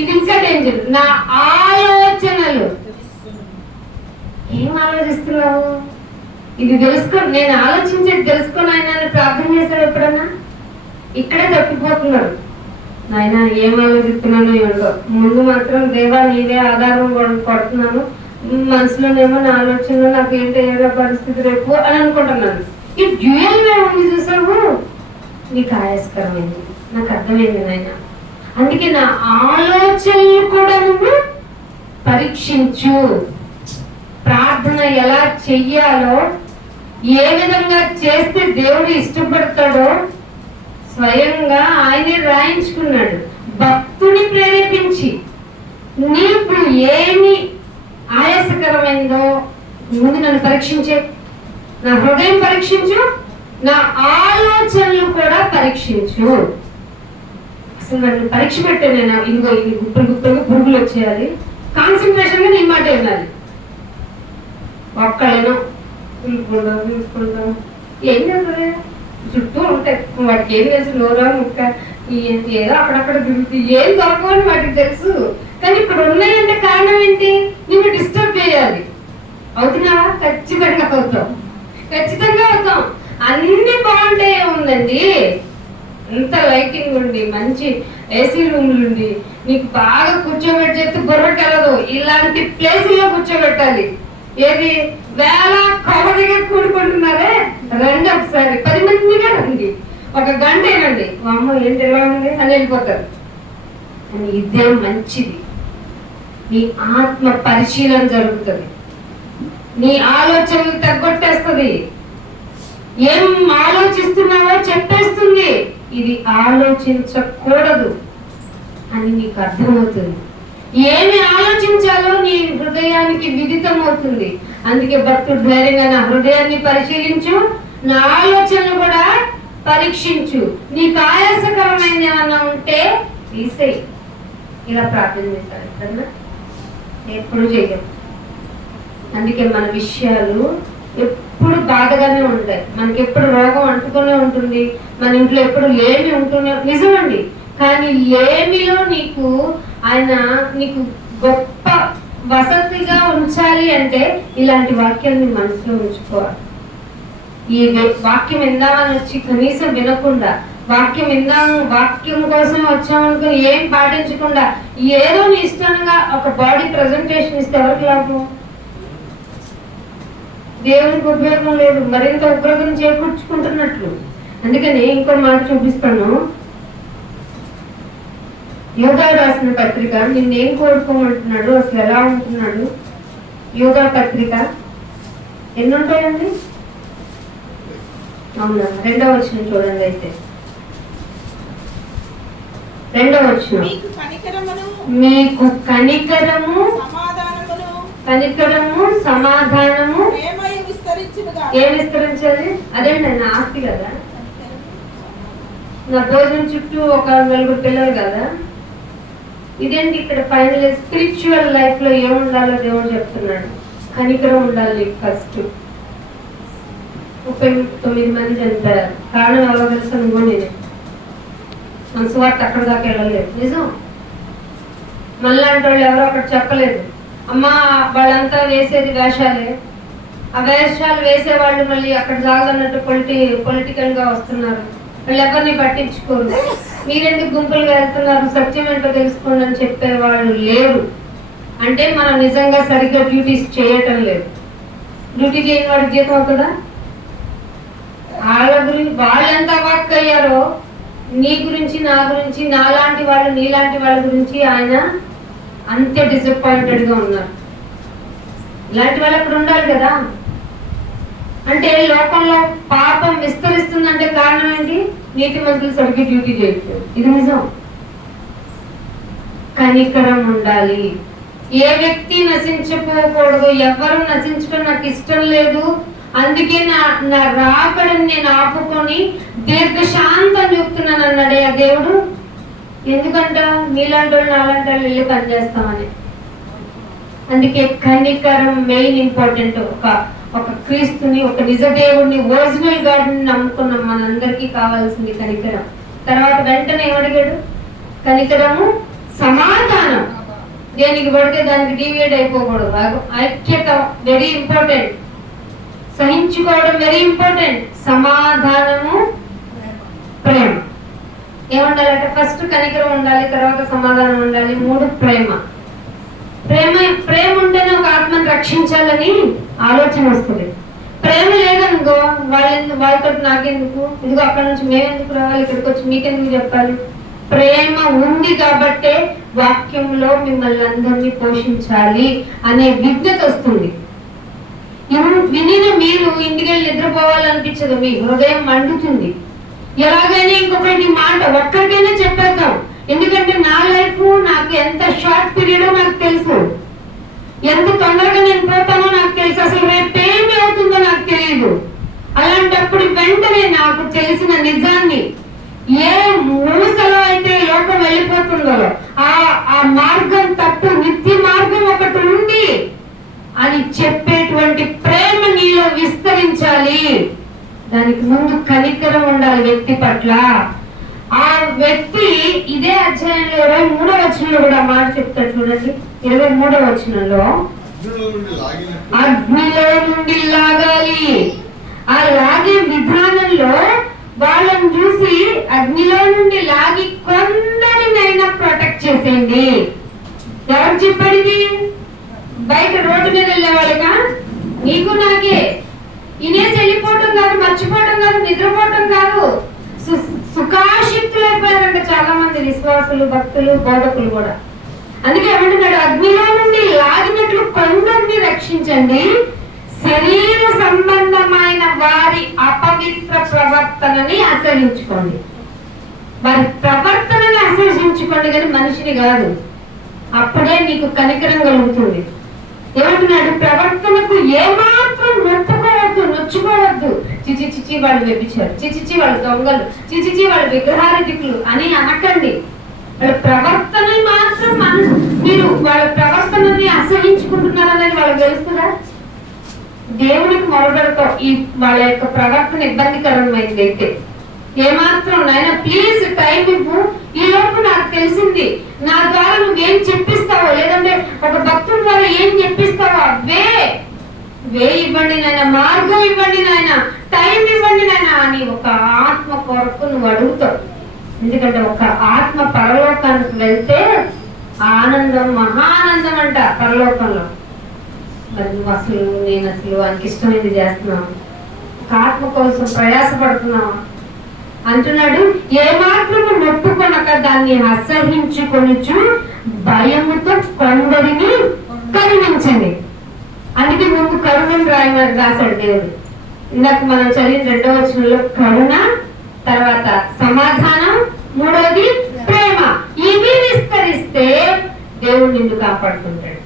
ఇది ఇంకా డేంజర్, నా ఆలోచనలు. ఏం ఆలోచిస్తున్నావు? ఇది తెలుసుకో, నేను ఆలోచించేది తెలుసుకున్నాయినా అని ప్రార్థన చేశారు ఎప్పుడన్నా? ఇక్కడే తప్పిపోతున్నారు. నాయన ఏం ఆలోచిస్తున్నాను ఏమిటో, ముందు మాత్రం దేవా నీదే ఆధారం కొడుతున్నాను, మనసులోనేమో నా ఆలోచనలో నాకు ఏంటి ఏదో పరిస్థితి రేపు అని అనుకుంటున్నాను. ఈ డ్యూయల్ వే ఉంది చూసావు, నీకు ఆయాస్కరమైంది. నాకు అర్థమైంది నాయన. అందుకే నా ఆలోచనలు కూడా నువ్వు పరీక్షించు. ప్రార్థన ఎలా చెయ్యాలో, ఏ విధంగా చేస్తే దేవుడు ఇష్టపడతాడో స్వయంగా ఆయనే రాయించుకున్నాడు. భక్తుని ప్రేరేపించి నీకు ఏమి ఆయాసకరమైందో ముందు నన్ను పరీక్షించే, నా హృదయం పరీక్షించు, నా ఆలోచనలు కూడా పరీక్షించు. అసలు నన్ను పరీక్ష పెట్టే, నేను ఇదిగో ఇది గుప్పలు పురుగులు వచ్చేయాలి, కాన్సన్ట్రేషన్ గా నీ మాట వినాలి. ఒక్కళ్ళను పిలుచుకుంటాం ఏం చేస్తుంది, చుట్టూ ఉంటాయి, వాటికి ఏం తెలుసు, నోరా ముక్క ఏదో అక్కడక్కడ తిరుగుతుంది, ఏం దొరకవని వాటికి తెలుసు. కానీ ఇప్పుడు ఉన్నాయంటే కారణం ఏంటి? నిన్ను డిస్టర్బ్ చేయాలి. అవుతున్నావా? ఖచ్చితంగా అవుతాం, ఖచ్చితంగా అవుతాం. అన్ని బాగుంటాయి ఉందండి, అంత లైటింగ్ ఉండి, మంచి ఏసీ రూమ్లు ఉండి, నీకు బాగా కూర్చోబెట్టి చెప్తే బుర్రకెళ్ళదు. ఇలాంటి ప్లేసుల్లో కూర్చోబెట్టాలి. ఏది వేళ కొబ్బరిగా కూడుకుంటున్నారే, రండి ఒకసారి 10 మందిగా రండి, 1 గంట ఏనండి, అమ్మ ఏంటి ఎలా ఉంది అని వెళ్ళిపోతారు. అని ఇదే మంచిది. నీ ఆత్మ పరిశీలన జరుగుతుంది, నీ ఆలోచనలు తగ్గొట్టేస్తుంది, ఏం ఆలోచిస్తున్నావో చెప్పేస్తుంది. ఇది ఆలోచించకూడదు అని నీకు అర్థమవుతుంది. ఏమి ఆలోచించాలో నీ హృదయానికి విదితం అవుతుంది. అందుకే భక్తుడు ధైర్యంగా నా హృదయాన్ని పరిశీలించు, నా ఆలోచనలు కూడా పరీక్షించు, నీకు ఆయాసకరమైనది ఏమన్నా ఉంటే తీసేయి. ఇలా ప్రార్థన చేశారు ఎప్పుడన్నా? ఎప్పుడు చెయ్యం. అందుకే మన విషయాలు ఎప్పుడు బాధగానే ఉంటాయి, మనకి ఎప్పుడు రోగం అంటుకునే ఉంటుంది, మన ఇంట్లో ఎప్పుడు లేమి ఉంటూనే. నిజమండి, కానీ లేమిలో ఆయన నీకు గొప్ప వసతిగా ఉంచాలి అంటే ఇలాంటి వాక్యాన్ని మనసులో ఉంచుకోవాలి. ఈ వాక్యం విందామని వచ్చి కనీసం వినకుండా, వాక్యం కోసం వచ్చామనుకుని ఏం పాటించకుండా ఏదో నీ ఇష్టంగా ఒక బాడీ ప్రజెంటేషన్ ఇస్తే ఎవరికి లాభం? దేవునికి ఉపయోగం లేదు, మరింత ఉగ్రతను చేకూర్చుకుంటున్నట్లు. అందుకని ఇంకో మాట చూపిస్తాను. యోగా రాసిన పత్రిక నిన్నేం కోరుకోమంటున్నాడు, అసలు ఎలా ఉంటున్నాడు? యోగా పత్రిక ఎన్ని ఉంటాయండి? అవునా, 2వ వచనం చూడండి. అయితే 2వ వచనం, మీకు కనికరము సమాధానము ఏం విస్తరించాలి? అదేండి నా ఆస్తి కదా, నా భోజనం చుట్టూ 1 4 పిల్లలు కదా, ఇదేంటి ఇక్కడ ఫైనల్ స్పిరిచువల్ లైఫ్ లో ఏముండాలో దేవుడు చెప్తున్నాడు. కనికరం ఉండాలి. ఫస్ట్ 39 మంది చనిపోయారు. కారణం ఎవరో తెలుసా? నువ్వు నేనే. మన సువార్త అక్కడ దాకా వెళ్ళలేదు. నిజం. మళ్ళాంటి వాళ్ళు ఎవరో అక్కడ చెప్పలేదు. అమ్మా వాళ్ళంతా వేసేది వేషాలే. ఆ వేషాలు వేసేవాళ్ళు మళ్ళీ అక్కడ జాగన్నట్టు పొలిటికల్ గా వస్తున్నారు. వాళ్ళు ఎవరిని పట్టించుకోరు. మీరెందుకు గుంపులుగా వెళ్తున్నారు, సత్యం ఏంటో తెలుసుకోండి అని చెప్పేవాళ్ళు లేరు. అంటే మనం నిజంగా సరిగ్గా డ్యూటీస్ చేయటం లేదు. డ్యూటీ చేయని వాడికి జీతం అవుతుందా? వాళ్ళ గురించి వాళ్ళెంత వర్క్ అయ్యారో నీ గురించి, నా గురించి, నాలాంటి వాళ్ళు నీలాంటి వాళ్ళ గురించి ఆయన అంతే డిసప్పాయింటెడ్ గా ఉన్నారు. ఇలాంటి వాళ్ళు అక్కడ ఉండాలి కదా. అంటే లోకంలో పాపం విస్తరిస్తుందంటే కారణం ఏంటి? నీతి మంత్రులు సరిగ్గా డ్యూటీ చేయట్లేదు. ఇది నిజం. కనికరం ఉండాలి. ఏ వ్యక్తి నశించకపోకూడదు. ఎవరు నశించడం నాకు ఇష్టం లేదు. అందుకే నా రాకడని నేను ఆపుకొని దీర్ఘశాంతం చూపుతున్నాను అన్నాడే ఆ దేవుడు. ఎందుకంట? నీలాంటి వాళ్ళు నాలాంటి వాళ్ళు వెళ్ళి పనిచేస్తామని. అందుకే కనికరం మెయిన్ ఇంపార్టెంట్. ఒక క్రీస్తుని, ఒక నిజ దేవుడిని, ఒరిజినల్ గాడ్ని నమ్ముకున్నాం మనందరికీ కావాల్సింది కనికరం. తర్వాత వెంటనే ఏమడిగాడు? కనికరము, సమాధానం. దేనికి పడితే దానికి డివియేట్ అయిపోకూడదు. ఐక్యత వెరీ ఇంపార్టెంట్. సహించుకోవడం వెరీ ఇంపార్టెంట్. సమాధానము, ప్రేమ. ఏముండాలంటే ఫస్ట్ కనికరం ఉండాలి, తర్వాత సమాధానం ఉండాలి, 3 ప్రేమ. ప్రేమ ఉంటేనే ఒక ఆత్మను రక్షించాలని ఆలోచన వస్తుంది. ప్రేమ లేదనుకో వాళ్ళతో నాకెందుకు, ఇదిగో అక్కడ నుంచి మేమెందుకు రావాలి, ఇక్కడికి వచ్చి మీకెందుకు చెప్పాలి. ప్రేమ ఉంది కాబట్టే వాక్యంలో మిమ్మల్ని అందరినీ పోషించాలి అనే విజ్ఞత వస్తుంది. వినిన మీరు ఇంటికి వెళ్ళి నిద్రపోవాలనిపించదు. మీ హృదయం మండుతుంది. ఎలాగైనా ఇంకొకటి మాట ఒక్కరికైనా చెప్పేద్దాం. ఎందుకంటే నా లైఫ్ నాకు ఎంత షార్ట్ పీరియడో నాకు తెలుసు. ఎంత తొందరగా నేను పోతానో నాకు తెలుసు. అసలు రేపేమి అవుతుందో నాకు తెలియదు. అలాంటప్పుడు వెంటనే నాకు తెలిసిన నిజాన్ని, ఏ మూసలో అయితే లోకం వెళ్ళిపోతుందో ఆ మార్గం తప్పు, నిత్య మార్గం ఒకటి ఉంది అని చెప్పేటువంటి ప్రేమ నీలో విస్తరించాలి. దానికి ముందు కనికరం ఉండాలి వ్యక్తి పట్ల. ఆ వ్యక్తి ఇదే అధ్యాయంలో 23వ వచనంలో కూడా మాట చెప్తాడు చూడండి. 23వ వచనంలో అగ్నిలో నుండి లాగాలి. ఆ లాగే విధానంలో వాళ్ళని చూసి అగ్నిలో నుండి లాగి కొందరినైనా ప్రొటెక్ట్ చేసేయండి. ఎవరు చెప్పడిది? బయట రోడ్డు మీద వెళ్ళే వాళ్ళగా నీకు నాకే. ఇనేసి వెళ్ళిపోవటం కాదు, మర్చిపోవటం కాదు, నిద్రపోవటం కాదు. సుఖాశక్తులు అయిపోయారంట చాలా మంది విశ్వాసులు, భక్తులు, బోధకులు కూడా. అందుకే ఏమంటున్నాడు? అగ్నిలో నుండి లాగినట్లు కొందరిని రక్షించండి. శరీర సంబంధమైన వారి అపవిత్ర ప్రవర్తనని ఆచరించుకోండి. వారి ప్రవర్తనని ఆచరించుకోండి, కానీ మనిషిని కాదు. అప్పుడే నీకు కనికరం కలుగుతుంది. ఏమంటున్నాడు? ప్రవర్తనకు ఏమాత్రం నొచ్చుకోవద్దు. చిచి వాళ్ళు వ్యభిచారు, చిచి వాళ్ళు దొంగలు, చిచి వాళ్ళు విగ్రహారాధికులు అని అనకండి. వాళ్ళ ప్రవర్తన మాత్రం మీరు వాళ్ళ ప్రవర్తనని అసహించుకుంటున్నారనేది వాళ్ళకి తెలుస్తుందా? దేవునికి మొరగడతో ఈ వాళ్ళ యొక్క ప్రవర్తన ఇబ్బందికరమైంది అయితే ఏమాత్రం నాయన ప్లీజ్ టైం ఇవ్వు, ఈ లోపు నాకు తెలిసింది, నా ద్వారా నువ్వేం చెప్పిస్తావో, లేదంటే ఒక భక్తుల ద్వారా ఏం చెప్పిస్తావో వే ఇవ్వండి నాయన, మార్గం ఇవ్వండి నాయన, టైం ఇవ్వండి నాయన అని ఒక ఆత్మ కొరకు నువ్వు అడుగుతావు. ఎందుకంటే ఒక ఆత్మ పరలోకానికి వెళ్తే ఆనందం, మహానందం అంట పరలోకంలో. మరి నువ్వు నేను అసలు ఆయనకి ఇష్టమైంది చేస్తున్నావు, ఒక ఆత్మ కోసం ప్రయాసపడుతున్నావు అంటున్నాడు. ఏమాత్రము నొప్పుకొనక దాన్ని అసహించుకొనుచు భయముతో కొందరిని కరుణించండి. అందుకే ముందు కరుణను రాశాడు దేవుడు. ఇందాక మనం చదివిన 2వ వచనంలో కరుణ, తర్వాత సమాధానం, 3వది ప్రేమ. ఇవి విస్తరిస్తే దేవుడు నిన్ను కాపాడుతుంటాడు.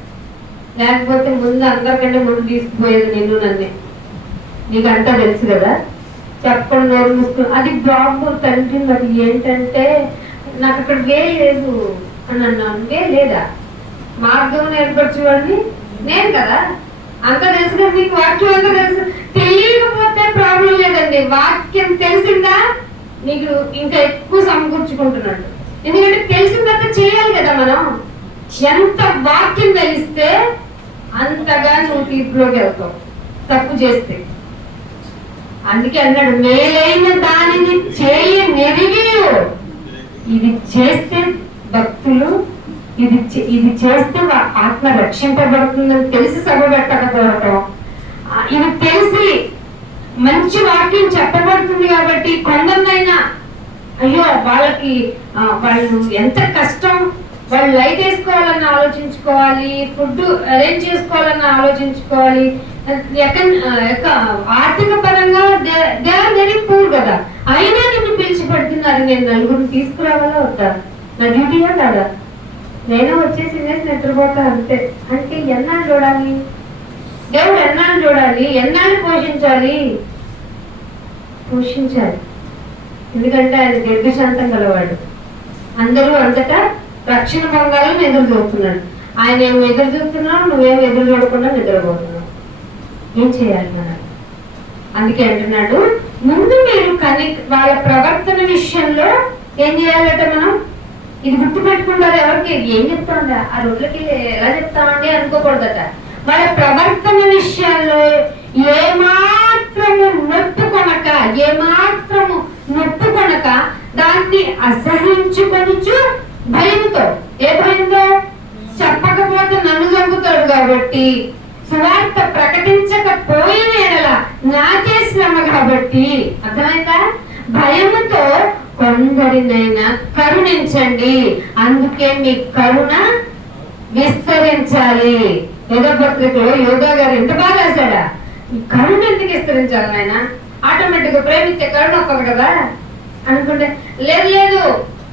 లేకపోతే ముందు అందరికంటే ముందు తీసుకుపోయేది నిన్ను నన్నే. నీకు అంతా తెలుసు కదా. చెప్పండి నోరు మూసుకుని అది బాబు తండ్రి. మరి ఏంటంటే నాకు అక్కడ లేదు, అని అన్నాను. లేదా మార్గం ఏర్పరచుకోండి నేను కదా, అంత తెలుసు కదా నీకు, వాక్యం అంతా తెలుసు. తెలియకపోతే ప్రాబ్లం లేదండి, వాక్యం తెలిసిందా నీకు ఇంకా ఎక్కువ సమకూర్చుకుంటున్నాడు. ఎందుకంటే తెలిసిన తర్వాత చేయాలి కదా మనం. ఎంత వాక్యం తెలిస్తే అంతగా నువ్వు తీర్పులోకి వెళ్తావు తప్పు చేస్తే. అందుకే అన్నాడు, మేలైన దానిని చేయనిరిగి ఇది చేస్తే భక్తులు, ఇది చేస్తే ఆత్మ రక్షింపబడుతుందని తెలిసి సభ పెట్టకపోవటం, ఇది తెలిసి మంచి వాక్యం చెప్పబడుతుంది కాబట్టి కొందరినైనా అయ్యో వాళ్ళకి వాళ్ళు ఎంత కష్టం, వాళ్ళు లైట్ వేసుకోవాలని ఆలోచించుకోవాలి, ఫుడ్ అరేంజ్ చేసుకోవాలని ఆలోచించుకోవాలి, ఆర్థిక పరంగా దే ఆర్ వెరీ పూర్ కదా, అయినా నిన్ను పిలిచి పెడుతున్నారు. నేను నలుగురిని తీసుకురావాలా వద్దా, నా డ్యూటీగా కాదా? నేను వచ్చేసి నిద్రపోతా అంతే. అంటే ఎన్నాళ్ళు చూడాలి దేవుడు, ఎన్నాళ్ళు చూడాలి, ఎన్నాళ్ళు పోషించాలి? ఎందుకంటే ఆయన దీర్ఘశాంతం గలవాడు. అందరూ అంతటా రక్షణ పొందాలని ఎదురు చూస్తున్నాడు. ఆయన ఏమి ఎదురు చూస్తున్నావు, నువ్వేమి ఎదురు చూడకుండా నిద్రపోతున్నావు. ఏం చేయాలి మనం? అందుకే అంటున్నాడు, ముందు మీరు వాళ్ళ ప్రవర్తన విషయంలో ఏం చేయాలట మనం? ఇది గుర్తు పెట్టుకుంటారు. ఎవరికి ఏం చెప్తామండి, ఆ రోజులకి ఎలా చెప్తామండి అనుకోకూడదట. వాళ్ళ ప్రవర్తన విషయాల్లో ఏమాత్రము నొప్పుకొనక దాన్ని అసహించుకొనుచు భయంతో, ఏ భయంతో? చెప్పకపోతే నన్ను చంపుతాడు కాబట్టి, సువార్త ప్రకటించకపోయిన ఎడల నాకే శ్రమ కాబట్టి, అర్థమైందా? భయముతో కొందరినైనా కరుణించండి, అందుకే మీ కరుణ విస్తరించాలి. యోగా పత్రికలో యోగా గారు ఎంత బాగా రాశాడా, కరుణ ఎందుకు విస్తరించాలి నాయన? ఆటోమేటిక్ గా ప్రేమిస్తే కరుణ ఒక్కదు కదా అనుకుంటే, లేదు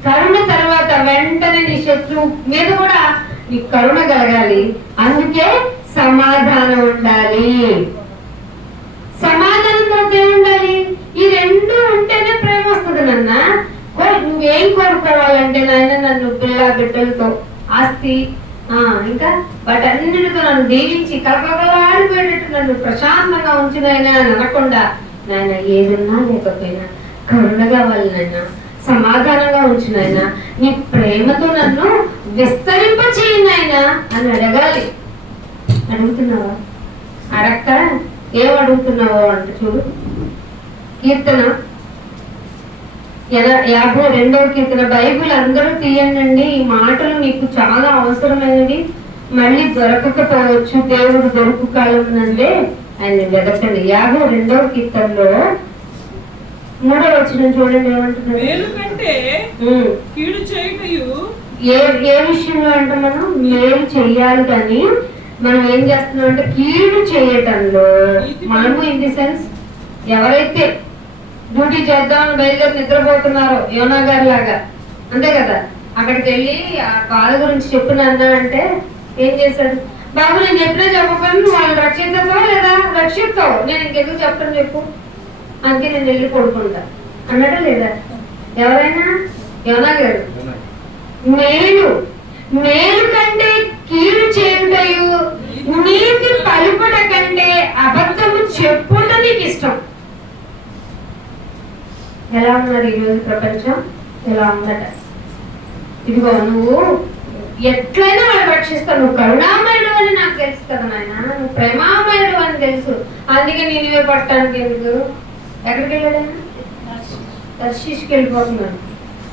కరుణ తర్వాత వెంటనే నీ శత్రువు మీద కూడా నీ కరుణ కలగాలి. అందుకే సమాధానం ఉండాలి. సమాధానంతో ఏముండాలి? ఈ రెండు ఉంటేనే ప్రేమ వస్తుంది. నాన్న నువ్వేం కోరుకోవాలంటే, నాయన నన్ను బిడ్డలతో ఆస్తి ఇంకా వాటన్నిటితో నన్ను దీవించి కలకలాడిపోయేటట్టు నన్ను ప్రశాంతంగా ఉంచిన ఆయన అని అనకుండా, నాయన ఏదున్నా లేకపోయినా కరుణ కావాలి నాయన, సమాధానంగా ఉంచిన ఆయన, నీ ప్రేమతో నన్ను విస్తరింప చేయండి ఆయన అని అడగాలి. అడుగుతున్నావా? అడక్క ఏం అడుగుతున్నావో అంటే చూడు, కీర్తన 52వ కీర్తన. బైబిల్ అందరూ తీయండి, ఈ మాటలు మీకు చాలా అవసరమైనవి, మళ్ళీ దొరకకపోవచ్చు. దేవుడు దొరుకు కాలం నందే ఆయన వెదకండి. 52వ కీర్తనలో 3వ వచనం చూడండి ఏమంటున్నారు? ఏ విషయంలో అంటే మనం మేలు చెయ్యాలి, కానీ మనం ఏం చేస్తున్నాం అంటే కీడు చేయటంలో మనము ఇన్ ది సెన్స్ ఎవరైతే డ్యూటీ చేద్దామని బయలుదేరి నిద్రపోతున్నారో యోనా గారి లాగా, అంతే కదా, అక్కడికి వెళ్ళి ఆ బాధ గురించి చెప్పినన్నా అంటే ఏం చేశాడు? బాబు నేను ఎప్పుడే చెప్పకపోయినా నువ్వు వాళ్ళు రక్షిస్తావా లేదా? రక్షిస్తావు, నేను ఇంకెందుకు చెప్తాను చెప్పు, అందుకే నేను వెళ్ళి పడుకుంటా అన్నట్టు లేదా? ఎవరైనా యోనా గారు మేలు కంటే కీడు చేయుటయు నీతి పలుకుట కంటే అబద్ధము చెప్పుట నీకు ఇష్టం. ఎలా ఉన్నారు ఈరోజు ప్రపంచం? ఎలా ఉందట? ఇదిగో నువ్వు ఎట్లయినా వాళ్ళు రక్షిస్తావు, నువ్వు కరుణామయుడు అని నాకు తెలుసు కదా నాయన, నువ్వు ప్రేమామయుడు అని తెలుసు, అందుకే నేనే పట్టడానికి ఎందుకు? ఎక్కడికి వెళ్ళాడైనా? తర్షీష్కి వెళ్ళిపోతున్నాడు.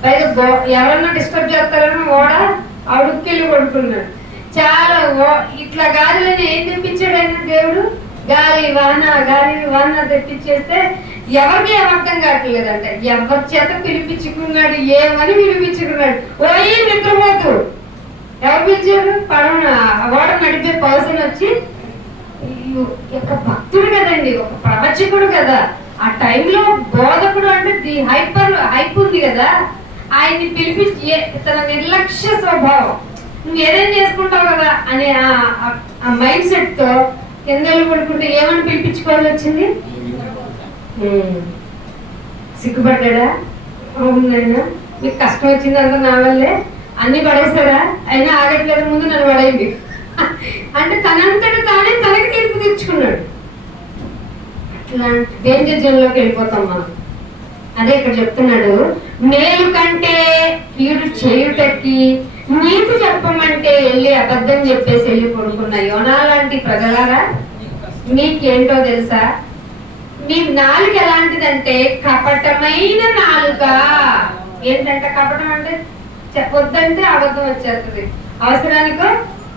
పైగా ఎవరన్నా డిస్టర్బ్ చేస్తారని ఓడ అడుక్కెళ్ళి కొడుకున్నాడు. చాలా ఇట్లా గాలిని ఏం తెప్పించాడు ఆయన దేవుడు? గాలి వాన తెప్పించేస్తే ఎవరికి అర్థం కావట్లేదంటే ఎవరి చేత పిలిపించుకున్నాడు, ఏమని పిలిపించుకున్నాడు? ఓయి నిద్రపోతూ ఎవరు పిలిచారు? ఓడ నడిపే పర్సన్ వచ్చి, ఒక భక్తుడు కదండి, ఒక ప్రవచకుడు కదా, ఆ టైంలో బోధకుడు అంటే హైప్ ఉంది కదా, ఆయన్ని పిలిపించి తన నిర్లక్ష్య స్వభావం, నువ్వు ఏదైనా చేసుకుంటావు కదా అనే ఆ మైండ్ సెట్ తో కిందలు పడుకుంటే ఏమని పిలిపించుకోవాల్సి వచ్చింది? సిగ్గుపడ్డా? అవునైనా మీకు కష్టం వచ్చిందంతా నా వల్లే అన్ని పడేసారా అయినా ఆగట్లేదు, ముందు నన్ను పడేయండి అంటే తనంతట తానే తనకి తీర్పు తెచ్చుకున్నాడు. అట్లాంటి డేంజర్ జోన్లోకి వెళ్ళిపోతాం మనం. అదే ఇక్కడ చెప్తున్నాడు, మేలు కంటే కీడు చేయుటకి నీతి చెప్పమంటే వెళ్ళి అబద్ధం చెప్పేసి వెళ్ళి పడుకున్న యోనా లాంటి ప్రజలారా, మీకేంటో తెలుసా? నీ నాలుక ఎలాంటిదంటే కపటమైన నాలుక. ఏంటంటే కపటం అంటే వద్దంటే అబద్ధం వచ్చేస్తుంది, అవసరానికో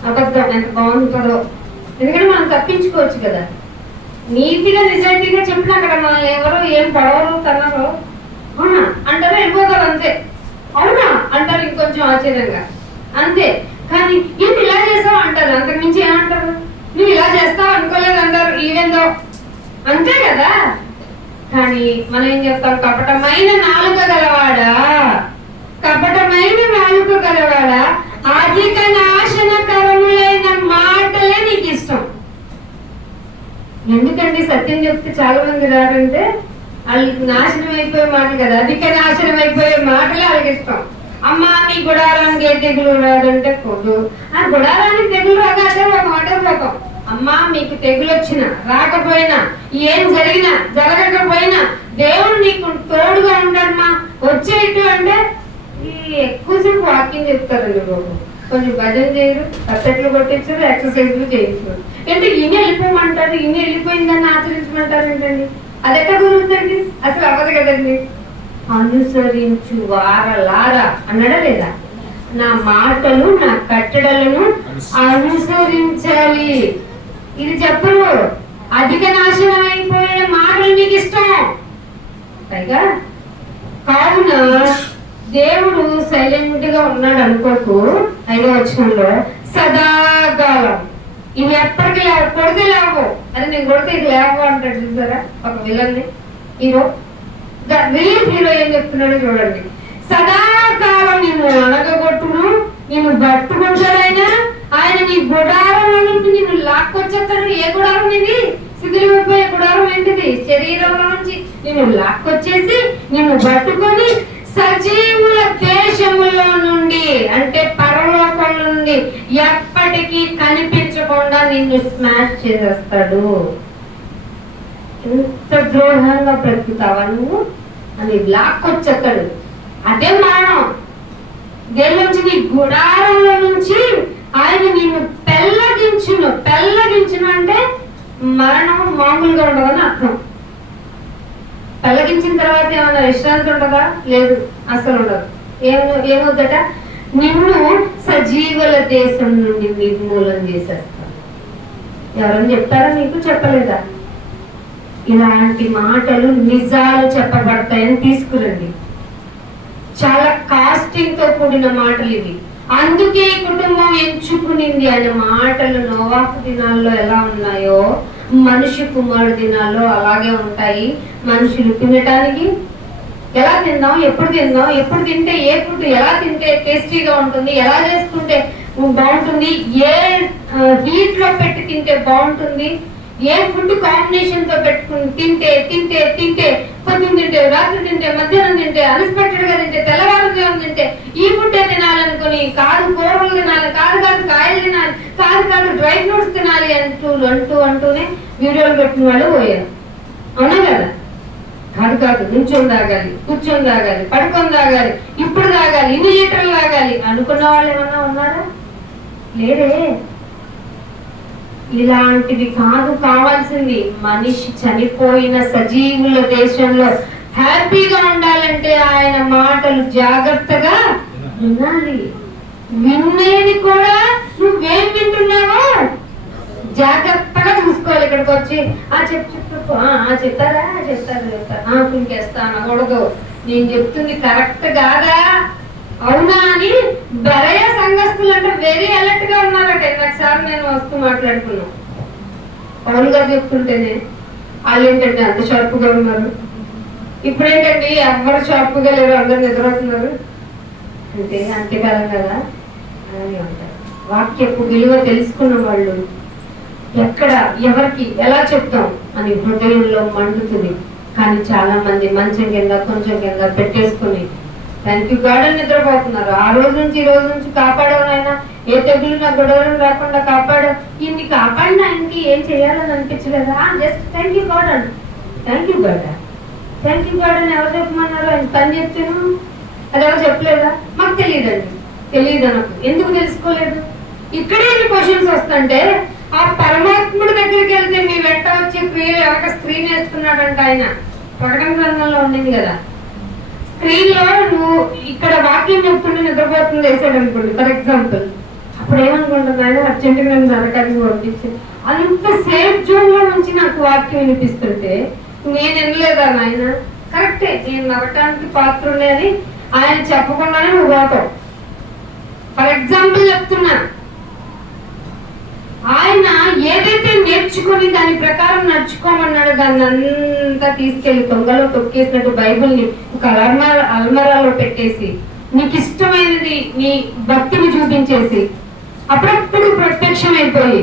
అబద్ధం. ఎంత బాగుంది కదో, ఎందుకంటే మనం తప్పించుకోవచ్చు కదా. నీతిగా నిజాయితీగా చెప్పిన అక్కడ మనల్ని ఎవరు ఏం పడవరు తనరు, అవునా అంటారు, వెళ్ళిపోతారు అంతే. అవునా అంటారు ఇంకొంచెం ఆశ్చర్యంగా, అంతే. కానీ ఏంటి ఇలా చేసావు అంటారు, అంతకుమించి ఏమంటారు? నువ్వు ఇలా చేస్తావు అనుకోలేదు అంటారు, ఈవెందో అంతే కదా. కానీ మనం ఏం చెప్తాం? కపటమైన నాలుక గలవాడా, కపటమైన నాలుక గలవాడా, అధిక నాశనకరములైన మాటలే నీకు ఇష్టం. ఎందుకండి సత్యం చెప్తే చాలా మంది రారంటే వాళ్ళకి నాశనం అయిపోయే మాటలు కదా, అధిక నాశనం అయిపోయే మాటలే వాళ్ళకి ఇష్టం. అమ్మా నీ గుడారానికి ఏ తెగులు రాదంటే కొద్దు, ఆ గుడారానికి తెగులు రాదంటే ఒక మాట రకం. అమ్మా మీకు తెగులు వచ్చినా రాకపోయినా ఏం జరిగినా జరగకపోయినా దేవుడు నీకు తోడుగా ఉంటాడమ్మా, వచ్చేట్టు అంటే ఈ ఎక్కువసేపు వాకింగ్ చెప్తారండి బాబు. కొంచెం భజన చేయరు, కత్తెట్లు కొట్టించారు, ఎక్సర్సైజ్లు చేయించారు. అంటే ఇన్ని వెళ్ళిపోమంటారు, ఇన్ని వెళ్ళిపోయిందని ఆచరించమంటారు ఏంటండి? అది ఎట్లా కుదురుతుందండి? అసలు అవ్వదు కదండి. అనుసరించు వారలారా అన్నాడా లేదా? నా మాటలు నా కట్టడలను అనుసరించాలి. ఇది చెప్పరు. అధిక నాశనం అయిపోయే మాటలు మీకు ఇష్టం పైగా. కావున దేవుడు సైలెంట్ గా ఉన్నాడు అనుకోకు. 5వ వచనంలో సదాకాలం ఇది ఎప్పటికి లేవు, కొడితే లేవు, అది నేను కొడితే ఇది లేవు అంటాడు చూసారా ఒక విలన్ని. హీరో రియల్ హీరో ఏం చెప్తున్నాడో చూడండి. సదాకాలం నిన్ను అనగగొట్టును, నిన్ను పట్టుకుంటాడైనా ఆయన నీ గుడారంలో నుంచి నిన్ను లాక్కొచ్చేస్తాడు. ఏ గుడారం ఇది? శిథిలమైపోయే గుడారం ఏంటిది? శరీరంలో నుంచి నిన్ను లాక్కొచ్చేసి నిన్ను పట్టుకొని సజీవుల దేశములో నుండి అంటే పరలోకం నుండి ఎప్పటికీ కనిపించకుండా నిన్ను స్మాష్ చేసేస్తాడు. ఎంత ద్రోహంగా బ్రతుకుతావా నువ్వు అని లాక్కొచ్చేస్తాడు. అదే మరణం. దేని నుంచి? నీ గుడారంలో నుంచి ఆయన నిన్ను పెళ్ళగించును. పెళ్ళగించును అంటే మరణం మామూలుగా ఉండదని అర్థం. పెళ్ళగించిన తర్వాత ఏమైనా విశ్రాంతి ఉంటుందా? లేదు, అసలు ఉండదు. ఏమవుద్దట? నిన్ను సజీవుల దేశం నుండి నిర్మూలన చేసేస్తాను. ఎవరని చెప్తారా? మీకు చెప్పలేదా? ఇలాంటి మాటలు నిజాలు చెప్పబడతాయని తీసుకురండి. చాలా కాస్టింగ్ తో కూడిన మాటలు ఇవి. అందుకే కుటుంబం ఎంచుకునింది అనే మాటలు నోవాహు దినాల్లో ఎలా ఉన్నాయో మనిషి కుమారుడు దినాల్లో అలాగే ఉంటాయి. మనుషులు తినటానికి ఎలా తిందాం, ఎప్పుడు తిందాం, ఎప్పుడు తింటే ఏ ఫుడ్ ఎలా తింటే టేస్టీగా ఉంటుంది, ఎలా చేసుకుంటే బాగుంటుంది, ఏ హీట్ లో పెట్టి తింటే బాగుంటుంది, ఏ ఫుడ్ కాంబినేషన్ తో పెట్టుకుని తింటే తింటే తింటే పొద్దున్న తింటే, రాత్రి తింటే, మధ్యాహ్నం తింటే, అన్ఎక్స్పెక్టెడ్ గా తింటే, తెల్లవారుజామున తింటే ఈ ఫుడ్ తినాలనుకుని, కాదు కూరలు తినాలి, కాదు కాదు కాయలు తినాలి, కాదు కాదు డ్రై ఫ్రూట్స్ తినాలి అంటూనే వీడియోలు పెట్టిన వాళ్ళు పోయారు. అవునా కదా? కాదు కాదు నుంచొని తాగాలి, కూర్చొని తాగాలి, పడుకొని తాగాలి, ఇప్పుడు తాగాలి, ఇన్ని లీటర్లు తాగాలి అనుకున్న వాళ్ళు ఏమన్నా ఉన్నారా? లేదే. ఇలాంటివి కాదు కావాల్సింది. మనిషి చనిపోయిన సజీవుల దేశంలో హ్యాపీగా ఉండాలంటే ఆయన మాటలు జాగ్రత్తగా వినాలి. వినేది కూడా నువ్వేం వింటున్నావో జాగ్రత్తగా చూసుకోవాలి. ఇక్కడికి వచ్చి చెప్తారు ఇంకేస్తా అనకూడదు. నేను చెప్తుంది కరెక్ట్ కాదా అవునా అని బెరయ సంఘస్థులు అంటే వెరీ అలర్ట్ గా ఉన్నారట. ఇందాకసారి నేను వస్తూ మాట్లాడుకున్నాను. పవన్ గారు చెప్తుంటేనే వాళ్ళు ఏంటంటే అంత షార్ప్గా ఉన్నారు, ఇప్పుడు ఏంటండి ఎవరు షార్ప్గా లేరు, అందరు నిద్రవుతున్నారు అంటే అంతేకాలం కదా అని అంటారు. వాక్యపు విలువ తెలుసుకున్న వాళ్ళు ఎక్కడ ఎవరికి ఎలా చెప్తాం అని హృదయంలో మండుతుంది. కానీ చాలా మంది మంచం కింద కొంచెం కింద పెట్టేసుకుని థ్యాంక్ యూ గాడ్ అని నిద్రపోతున్నారు. ఆ రోజు నుంచి ఈ రోజు నుంచి కాపాడావు నాయన, ఏ తెగులు నా గొడవలు రాకుండా కాపాడావు, ఇన్ని కాపాడిన ఆయనకి ఏం చేయాలని అనిపించలేదా? జస్ట్ థ్యాంక్ యూ గాడ్ అండి. Thank you God, thank you God అని ఎవరు చెప్పమన్నారు? ఆయన పని చెప్తాను అది ఎవరు చెప్పలేదా? మాకు తెలియదండి, తెలియదు నాకు. ఎందుకు తెలుసుకోలేదు? ఇక్కడే ఎన్ని క్వశ్చన్స్ వస్తుంటే ఆ పరమాత్ముడి దగ్గరికి వెళ్తే మీ వెంట వచ్చే క్రియలు ఎవరికి స్క్రీన్ వేస్తున్నాడంట ఆయన. ప్రకటన గ్రంథంలో ఉండింది కదా, స్క్రీన్ లో నువ్వు ఇక్కడ వాక్యం చెప్తుంటే నిద్రపోతుంది వేసాడు అనుకోండి ఫర్ ఎగ్జాంపుల్, అప్పుడు ఏమనుకుంటుంది ఆయన అర్జెంట్ గా నరకానికి పంపించి అంత సేఫ్ జోన్ లో నుంచి నాకు వాక్యం వినిపిస్తుంటే నేను వినలేదా నాయన? కరెక్టే, నేను నరకానికి పాత్రుడే అని ఆయన చెప్పకుండానే నువ్వు పోతావు. ఫర్ ఎగ్జాంపుల్ చెప్తున్నా, ఆయన ఏదైతే నేర్చుకుని దాని ప్రకారం నడుచుకోమన్నాడు దాన్ని అంతా తీసుకెళ్లి దొంగలో తొక్కేసినట్టు బైబిల్ని ఒక అల్మరాలో పెట్టేసి నీకు ఇష్టమైనది నీ భక్తిని చూపించేసి అప్పుడప్పుడు ప్రత్యక్షం అయిపోయి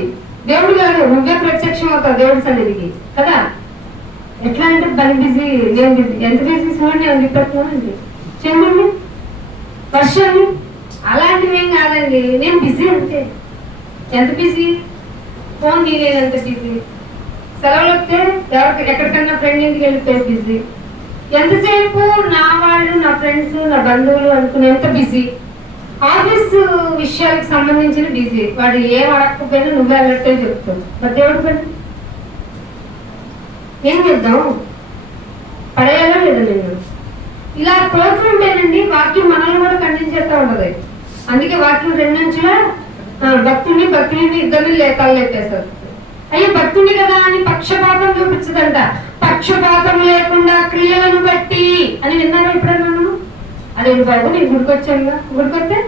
దేవుడు గారు నువ్వే ప్రత్యక్షం అవుతావు దేవుడి సన్నిధికి కదా. ఎట్లా అంటే బలి బిజీ, నేను బిజీ, ఎంత బిజీ చూడండి అని చెప్పేస్తున్నానండి. చంద్రుడిని వర్షాన్ని అలాంటివి ఏం కాదండి, నేను బిజీ అంతే. ఎంత బిజీ? Phone తీరేదంత busy. సెలవులు వస్తే ఎక్కడికన్నా ఫ్రెండ్ ఇంటికి వెళ్ళిపోయి బిజీ. ఎంతసేపు నా వాళ్ళు నా ఫ్రెండ్స్ నా బంధువులు అనుకునేంత బిజీ. ఆఫీస్ విషయాలకు సంబంధించిన బిజీ. వాడు ఏం అడగకపోయినా నువ్వే అన్నట్టే చెప్తావు. మరి దేవుడు పని ఏం చేద్దాం? పడేయాలా లేదా? నేను ఇలా తోచుంటేనండి వాక్యం మనల్ని కూడా ఖండించేస్తా ఉంటది. అందుకే వాక్యం రెండు నుంచిలా భక్తుని ఇద్దరిని తలెత్తేస్తారు. అయ్యో భక్తుని కదా అని పక్షపాతం చూపించదంట. పక్షపాతం లేకుండా క్రియలను బట్టి అని విన్నారా ఎప్పుడన్నా? అదే బాబు నేను గుడికొచ్చానుగా, గుడికొస్తే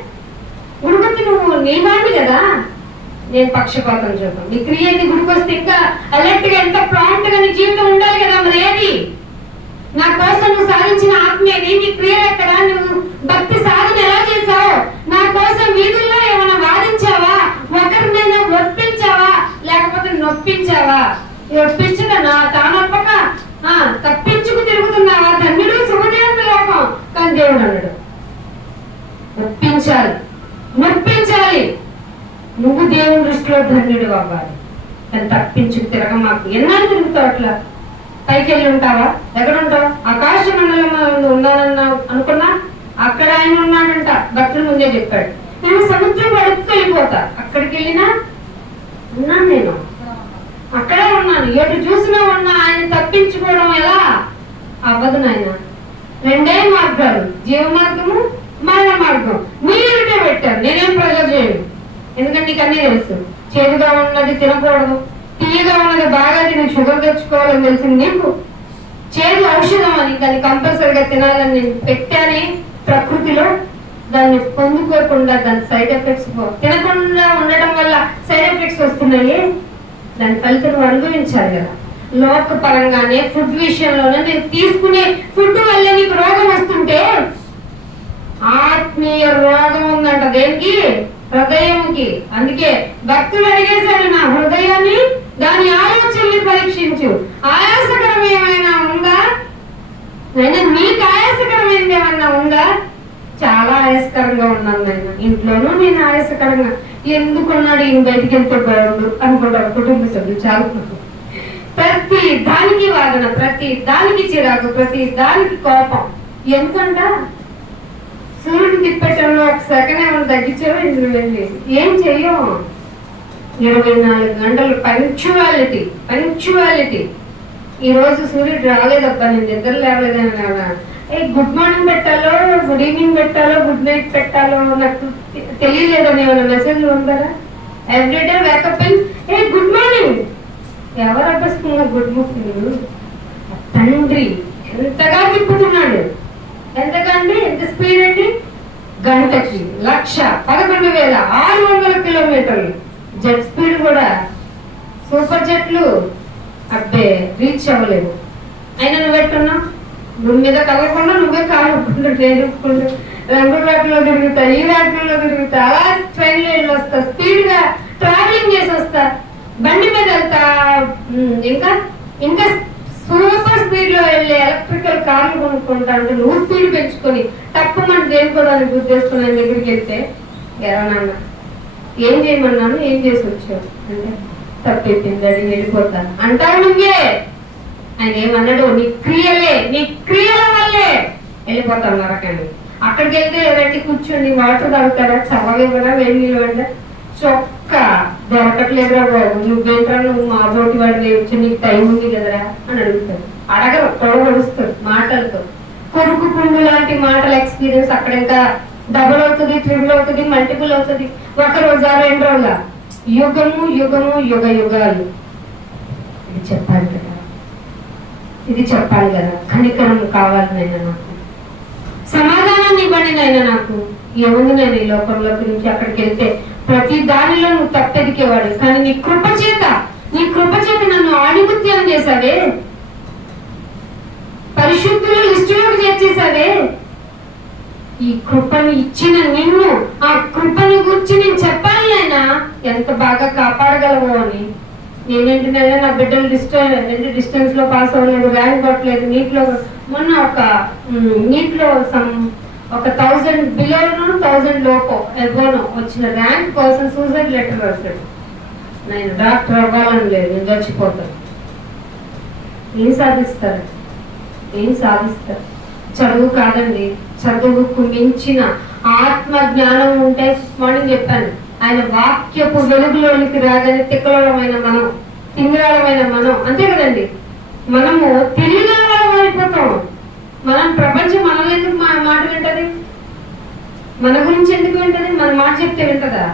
నువ్వు నియమాన్ని కదా, నేను పక్షపాతం చూద్దాం. నీ క్రియ గుడికొస్తే ఇంకా అలర్ట్ గా ఎంత ప్రాంప్ట్ గా నీ జీవితం ఉండాలి కదా. మరి ఏది నా కోసం నువ్వు సాధించిన ఆత్మీయని నీ క్రియలు ఎక్కడ? నువ్వు భక్తి సాధన ఎలా చేసావు? నా కోసం వీధుల్లో ఏమైనా వాదించావా? ఒకరినైనా ఒప్పించావా? లేకపోతే నొప్పించావా? ఒప్పించక నా తానొప్పక తప్పించుకు తిరుగుతున్నావా? ధన్యుడు శుభదేవుని లోకం. కానీ దేవుడు అన్నాడు ఒప్పించాలి, నొప్పించాలి. నువ్వు దేవుని దృష్టిలో ధన్యుడు అవ్వాలి. కానీ తప్పించుకు తిరగ మాకు. ఎన్నాళ్ళు తిరుగుతావు అట్లా? పైకి వెళ్ళి ఉంటావా? ఎక్కడ ఉంటావా? ఆకాశ మండలంలో ఉన్నానన్నా అనుకున్నా అక్కడ ఆయన ఉన్నాడంట. భక్తులు ముందే చెప్పాడు. నేను సముద్రం అడుగుతూ వెళ్ళిపోతా, అక్కడికి వెళ్ళినా ఉన్నాను, నేను అక్కడే ఉన్నాను. ఎటు చూసినా ఉన్నా. ఆయన తప్పించుకోవడం ఎలా? అవ్వదు నాయన. రెండే మార్గాలు, జీవ మార్గము మరణ మార్గం. మీరుటే పెట్టారు, నేనేం ప్రజలు చేయను. ఎందుకంటే నీకు అన్నీ తెలుసు. చేదుగా ఉన్నది తినకూడదు, తీయగా ఉన్నది బాగా తిని షుగర్ తెచ్చుకోవాలని తెలిసింది నీకు. చేదు ఔషధం అని దాన్ని కంపల్సరిగా తినాలని నేను పెట్టానే ప్రకృతిలో. దాన్ని పొందుకోకుండా దాని సైడ్ ఎఫెక్ట్స్ తినకుండా ఉండటం వల్ల సైడ్ ఎఫెక్ట్స్ వస్తున్నాయి. దాని ఫలితం అనుభవించాలి కదా. లోక పరంగానే ఫుడ్ విషయంలోనే నేను తీసుకునే ఫుడ్ వల్ల నీకు రోగం వస్తుంటే ఆత్మీయ రోగం ఉందంట. దేనికి? హృదయంకి. అందుకే భక్తులు అడిగేశాడు, నా హృదయాన్ని దాని ఆలోచనని పరీక్షించు. ఆయాసకరం ఏమైనా ఉందా? నేను మీకు ఆయాసకరమైనది ఏమన్నా ఉందా? చాలా ఆయాసకరంగా ఉన్నాను నాయన. ఇంట్లోనూ నేను ఆయాసకరంగా. ఎందుకున్నాడు ఈయన బయటికి వెళ్తే బాగుండు అనుకుంటారు కుటుంబ సభ్యులు. చాలా ప్రతి దానికి వాదన, ప్రతి దానికి చిరాకు, ప్రతి దానికి కోపం. ఎందుకంట సూర్యుడు తిప్పటంలో ఒక సెకండ్ ఏమైనా తగ్గించావో ఇందులో వెళ్ళి ఏం చెయ్యం. 24 గంటలు పంక్చువాలిటీ. ఈ రోజు సూర్యుడు రాలేదబ్బా, నేను నిద్ర లేవలేదని కదా. గుడ్ మార్నింగ్ పెట్టాలో, గుడ్ ఈవినింగ్ పెట్టాలో, గుడ్ నైట్ పెట్టాలో నాకు తెలియలేదని ఏమైనా మెసేజ్లు ఉంటారా? Everyday wake up good morning. ఎవరు అబ్బస్తున్నా గుడ్ మార్నింగ్? తండ్రి ఎంతగా తిప్పుతున్నాడు. ఎంతకండి? ఎంత స్పీడ్ అండి? గంటకి 1,11,600 కిలోమీటర్లు. జెట్ స్పీడ్ కూడా సూపర్ జెట్లు అబ్బే రీచ్ అవ్వలేదు. అయినా నువ్వు పెట్టున్నావు, నువ్వు మీద కలగకుండా నువ్వే కాలుకుంటూ ట్రైన్ రుక్కుంటూ రంగు రాట్లలో తిరుగుతా, ఈ రాట్లలో తిరుగుతా, అలా ట్రైన్లో వెళ్ళి వస్తా, స్పీడ్ గా ట్రావెలింగ్ చేసి వస్తా, బండి మీద వెళ్తా. ఇంకా సూపర్ స్పీడ్ లో వెళ్ళే ఎలక్ట్రికల్ కార్లు కొనుక్కుంటా అంటే నువ్వు స్పీడ్ పెంచుకొని తప్పమని దేనికోదాన్ని గుర్తేసుకుని ఆయన దగ్గరికి వెళ్తే ఎలా నాన్న ఏం చేయమన్నాను, ఏం చేసి వచ్చావు అంటే తప్పైపోయింది డాడీ వెళ్ళిపోతాను అంటావు నువ్వే. ఆయన ఏమన్నాడు, నీ క్రియల వల్లే వెళ్ళిపోతాను నరకండి. అక్కడికి వెళ్తే ఎవరైతే కూర్చొని వాటర్ తాగుతారా, చల్లగా కూడా వేడి నీళ్ళు వెంట చొక్క దొరకట్లేదురా బాబు, నువ్వేంట్రా నువ్వు మా బోటి వాడి వచ్చి నీకు టైం ఉంది కదరా అని అడుగుతారు. అడగరు, తొడగడుస్తారు మాటలతో. కొరుకు పుండు లాంటి మాటల ఎక్స్పీరియన్స్ అక్కడ ఇంకా డబుల్ అవుతుంది, ట్రిపుల్ అవుతుంది, మల్టిపుల్ అవుతుంది. ఒక రోజా 2 రోజుల యుగము యుగము యుగ యుగాలు. ఇది చెప్పాలి కదా, కనికరం కావాలి నైనా, నాకు సమాధానాన్ని ఇవ్వండి నైనా. నాకు ఏముంది నేను ఈ లోకంలో గురించి అక్కడికి వెళ్తే ప్రతి దానిలో నువ్వు తప్పెదికేవాడు, కానీ నీ కృప చేత నన్ను ఆణిముత్యం చేశావే, పరిశుద్ధుల లిస్టులోకి చేర్చేశావే. ఈ కృపను ఇచ్చిన నిన్ను, ఆ కృపను గురించి నేను చెప్పాలి నాయనా, ఎంత బాగా కాపాడగలవు అని. నేనేంటినైనా నా బిడ్డలు డిస్టెన్స్ లో పాస్ అవ్వలేదు, ర్యాంక్ కొట్టలేదు, నీటిలో మొన్న నీటిలో ఒక 1000 బిలోను 1000 లోపో ఎబోనో వచ్చిన ర్యాంక్ కోసం సూసైడ్ లెటర్ రాశాడు. నేను డాక్టర్ అవ్వాలని లేదు, నేను చచ్చిపోతాను. ఏం సాధిస్తారు? చదువు కాదండి, చదువుకు మించిన ఆత్మ జ్ఞానం ఉంటే మార్నింగ్ చెప్పాను, ఆయన వాక్యపు వెలుగులోనికి రాగానే తిక్కలమైన మనం, తింగరాళమైన మనం, అంతే కదండి. మనము తెలియగలం అయిపోతాం. మనం ప్రపంచం మనల్ని ఎందుకు మాట వింటది? మన గురించి ఎందుకు వింటది? మన మాట చెప్తే వింటదా?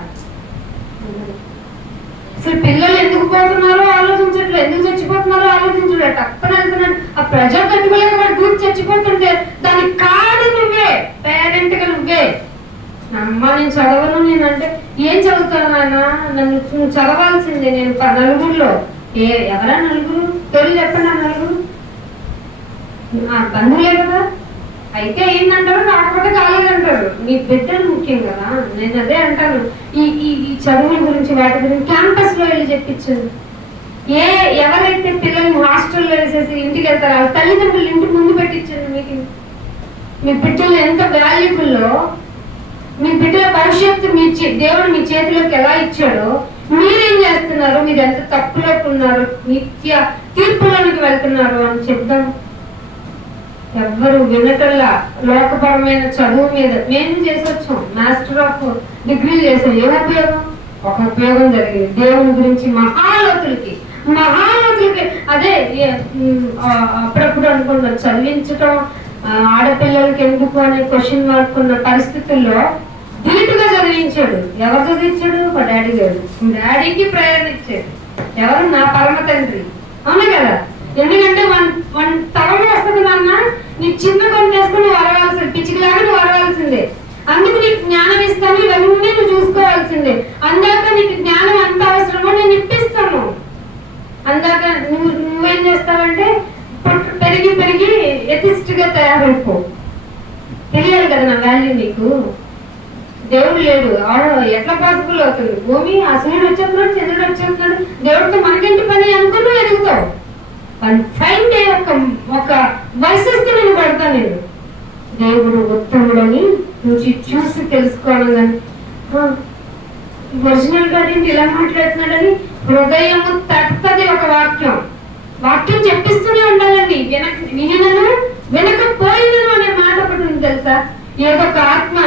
అసలు పిల్లలు ఎందుకు పోతున్నారో ఆలోచించట్లేదు, ఎందుకు చచ్చిపోతున్నారో ఆలోచించలేదు. తప్పని వెళ్తున్నాడు, ఆ ప్రజలు తట్టుకోలేక వాడు దూరం చచ్చిపోతుంటే దానికి కారణం నువ్వే, పేరెంట్ గా నువ్వే. అమ్మ నేను చదవను, నేనంటే ఏం చదువుతాను ఆయన, నన్ను నువ్వు చదవాల్సిందే. నేను నలుగురులో ఎవరా నలుగురు? తెలియదు చెప్పండి. ఆ నలుగురు నా బంధువులే కదా. అయితే ఏంటంటారు, కాకపోతే కాలేదంటారు. నీ బిడ్డలు ముఖ్యం కదా. నేను అదే అంటాను, ఈ చదువుల గురించి వాటి గురించి క్యాంపస్ లో వెళ్ళి చెప్పించండి. ఎవరైతే పిల్లల్ని హాస్టల్లో వేసేసి ఇంటికి వెళ్తారో వాళ్ళ తల్లిదండ్రులు ఇంటికి ముందు పెట్టించండి మీటింగ్. మీ బిడ్డలు ఎంత వాల్యుబుల్లో, మీ బిడ్డల భవిష్యత్తు దేవుడు మీ చేతిలోకి ఎలా ఇచ్చాడో, మీరేం చేస్తున్నారు, మీరు ఎంత తప్పులోకి ఉన్నారు, నిత్య తీర్పులోనికి వెళ్తున్నారు అని చెప్దాం. ఎవ్వరు వినటల్లా. లోకపరమైన చదువు మీద మేము చేసి వచ్చాం, మాస్టర్ ఆఫ్ డిగ్రీలు చేసాం. ఏం ఉపయోగం? ఒక ఉపయోగం జరిగింది, దేవుని గురించి మహాలోతులకి అదే అప్పుడప్పుడు అనుకుంటాం చదివించటం ఆడపిల్లలకి ఎందుకు అనే క్వశ్చన్ మార్క్ ఉన్న పరిస్థితుల్లో ధీటుగా చదివించాడు. ఎవరు చదివించాడు? మా డాడీ గారు. డాడీకి ప్రేరణ ఇచ్చాడు. ఎవరు? నా పరమ తండ్రి. అవునా కదా? ఎందుకంటే మన తరం వస్తుంది నాన్న, నీ చిన్న కొని చేసుకుని నువ్వు అరవాల్సింది, పిచ్చికిలాగా నువ్వు అరవాల్సిందే. అందుకు నీకు జ్ఞానం ఇస్తాను, ఇవన్నీ నువ్వు చూసుకోవాల్సిందే. అందాక నీకు జ్ఞానం ఎంత అవసరమో నేను ఇప్పిస్తాను. అందాక నువ్వేం చేస్తావంటే పెరిగి ఎథిస్ట్ గా తయారైపో. తెలియాలి కదా నా వాల్యూ నీకు. దేవుడు లేడు, ఎట్లా పాసిబుల్ అవుతుంది? భూమి అసలు వచ్చేస్తున్నాడు, చంద్రుడు వచ్చేస్తున్నాడు, దేవుడితో మనకేంటి పని అనుకుని ఎదుగుతావు. ఫైన్ డే ఒక వర్సెస్ నేను పడతాను. నేను దేవుడు ఉత్తముడని నుంచి చూసి తెలుసుకోవడం, కానీ ఒరిజినల్ గా ఇలా మాట్లాడుతున్నాడని హృదయము తట్టది. ఒక వాక్యం చెప్పిస్తూనే ఉండాలండి. వినకపోయినను అనే మాట ఒకటి ఉంది తెలుసా? ఏదో ఒక ఆత్మ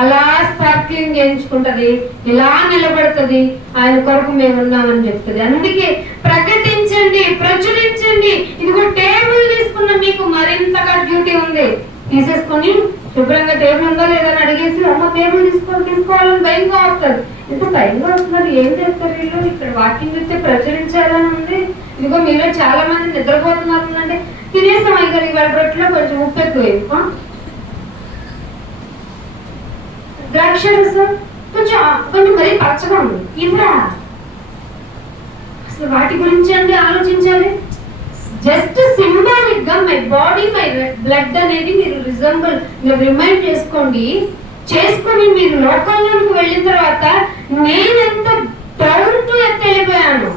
అలా స్పార్క్లింగ్ చేయించుకుంటది, ఇలా నిలబడుతుంది, ఆయన కొరకు మేము ఉన్నామని చెప్తుంది. అందుకే ప్రకటించండి, ప్రచురించండి. ఇదిగో టేబుల్ తీసుకున్న మీకు మరింతగా డ్యూటీ ఉంది. తీసేసుకొని శుభ్రంగా టేబుల్ ఉందా లేదని అడిగేసి అమ్మ టేబుల్ తీసుకోవాలని భయంగా వస్తుంది. ఎంత భయంగా వస్తున్నారు, ఏం చేస్తారు వీళ్ళు? ఇక్కడ వాకింగ్ ఇస్తే ప్రచురించాలని ఉంది. ఇదిగో మీలో చాలా మంది నిద్రపోతున్నారు అంటే తినేసాం అయ్యారు. ఇవాళ రొట్టెలో కొంచెం ఉప్పు ఎక్కువ, ద్రాక్ష రసం కొంచెం మరీ పచ్చగా ఉంది, ఇవ్వరా? అసలు వాటి గురించి అంటే ఆలోచించాలి. జస్ట్ సింబాలిక్ గా మై బాడీ మై బ్లడ్ అనేది మీరు రిమైండ్ చేసుకొని మీరు లోకంలోకి వెళ్ళిన తర్వాత నేనెంత డౌన్ టు ఎర్త్ వెళ్ళిపోయాను.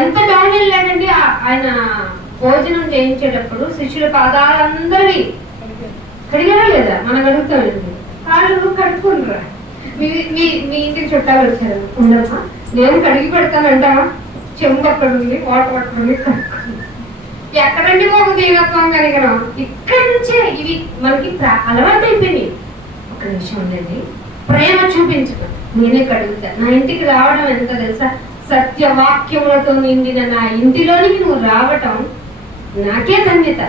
ఎంత డౌన్ వెళ్ళానండి. ఆయన భోజనం చేయించేటప్పుడు శిష్యుల పాదాలందరివి కడిగారా లేదా? మనం అడుగుతామండి. కాళ్ళు కడుక్కుంటారా? మీ మీ మీ ఇంటికి చుట్టాలు వచ్చారు, ఉండమ్మా నేను కడిగి పెడతానంటావా? చెంబు అక్కడ ఉంది, వాటర్ అక్కడ ఉంది, కడుక్కుంది. ఎక్కడండి ఒక దీనత్వం కనిగరం? ఇక్కడి నుంచే ఇవి మనకి అలవాటు అయిపోయినాయి. ఒక నిమిషం ఉండండి, ప్రేమ చూపించడం. నేనే కడుగుతా. నా ఇంటికి రావడం ఎంత తెలుసా? సత్యవాక్యములతో నిండిన నా ఇంటిలోనికి నువ్వు రావటం నాకే ధన్యత.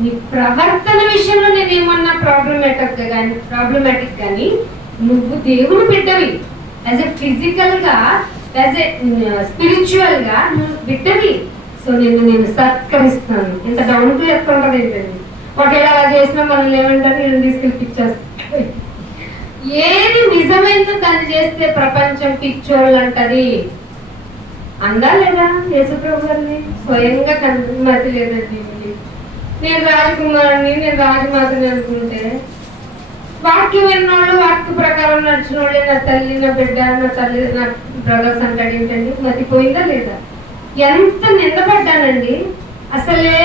నీ ప్రవర్తన విషయంలో నేనేమన్నా ప్రాబ్లమాటిక్ కానీ నువ్వు దేవుని బిడ్డవి. యాజ్ ఎ ఫిజికల్ గా, యాజ్ ఎ స్పిరిచువల్ గా నువ్వు బిడ్డవి. సో నేను సత్కరిస్తాను. ఇంత డౌన్ టు ఎర్త్ ఉంటుంది ఏంటండి. ఒకవేళ అలా చేసినా మనల్ని ఏమంటారు, నేను తీసుకెళ్ళి పిచ్చేస్తాను. ఏది నిజమైందో దాన్ని చేస్తే ప్రపంచం పిచ్చోళ్ళు అంటది. అందా లేదా? యేసుప్రభు గారిని స్వయంగా కనుమతి లేదండి. నేను రాజకుమారుని, నేను రాజమాతని అనుకుంటే వాక్యం విన్నోళ్ళు, వాక్య ప్రకారం నడిచిన వాళ్ళే నా తల్లి, నా బిడ్డ, నా తల్లి, నా బ్రదర్స్ అంటాడు ఏంటండి? మతిపోయిందా లేదా? ఎంత నిందపడ్డానండి. అసలే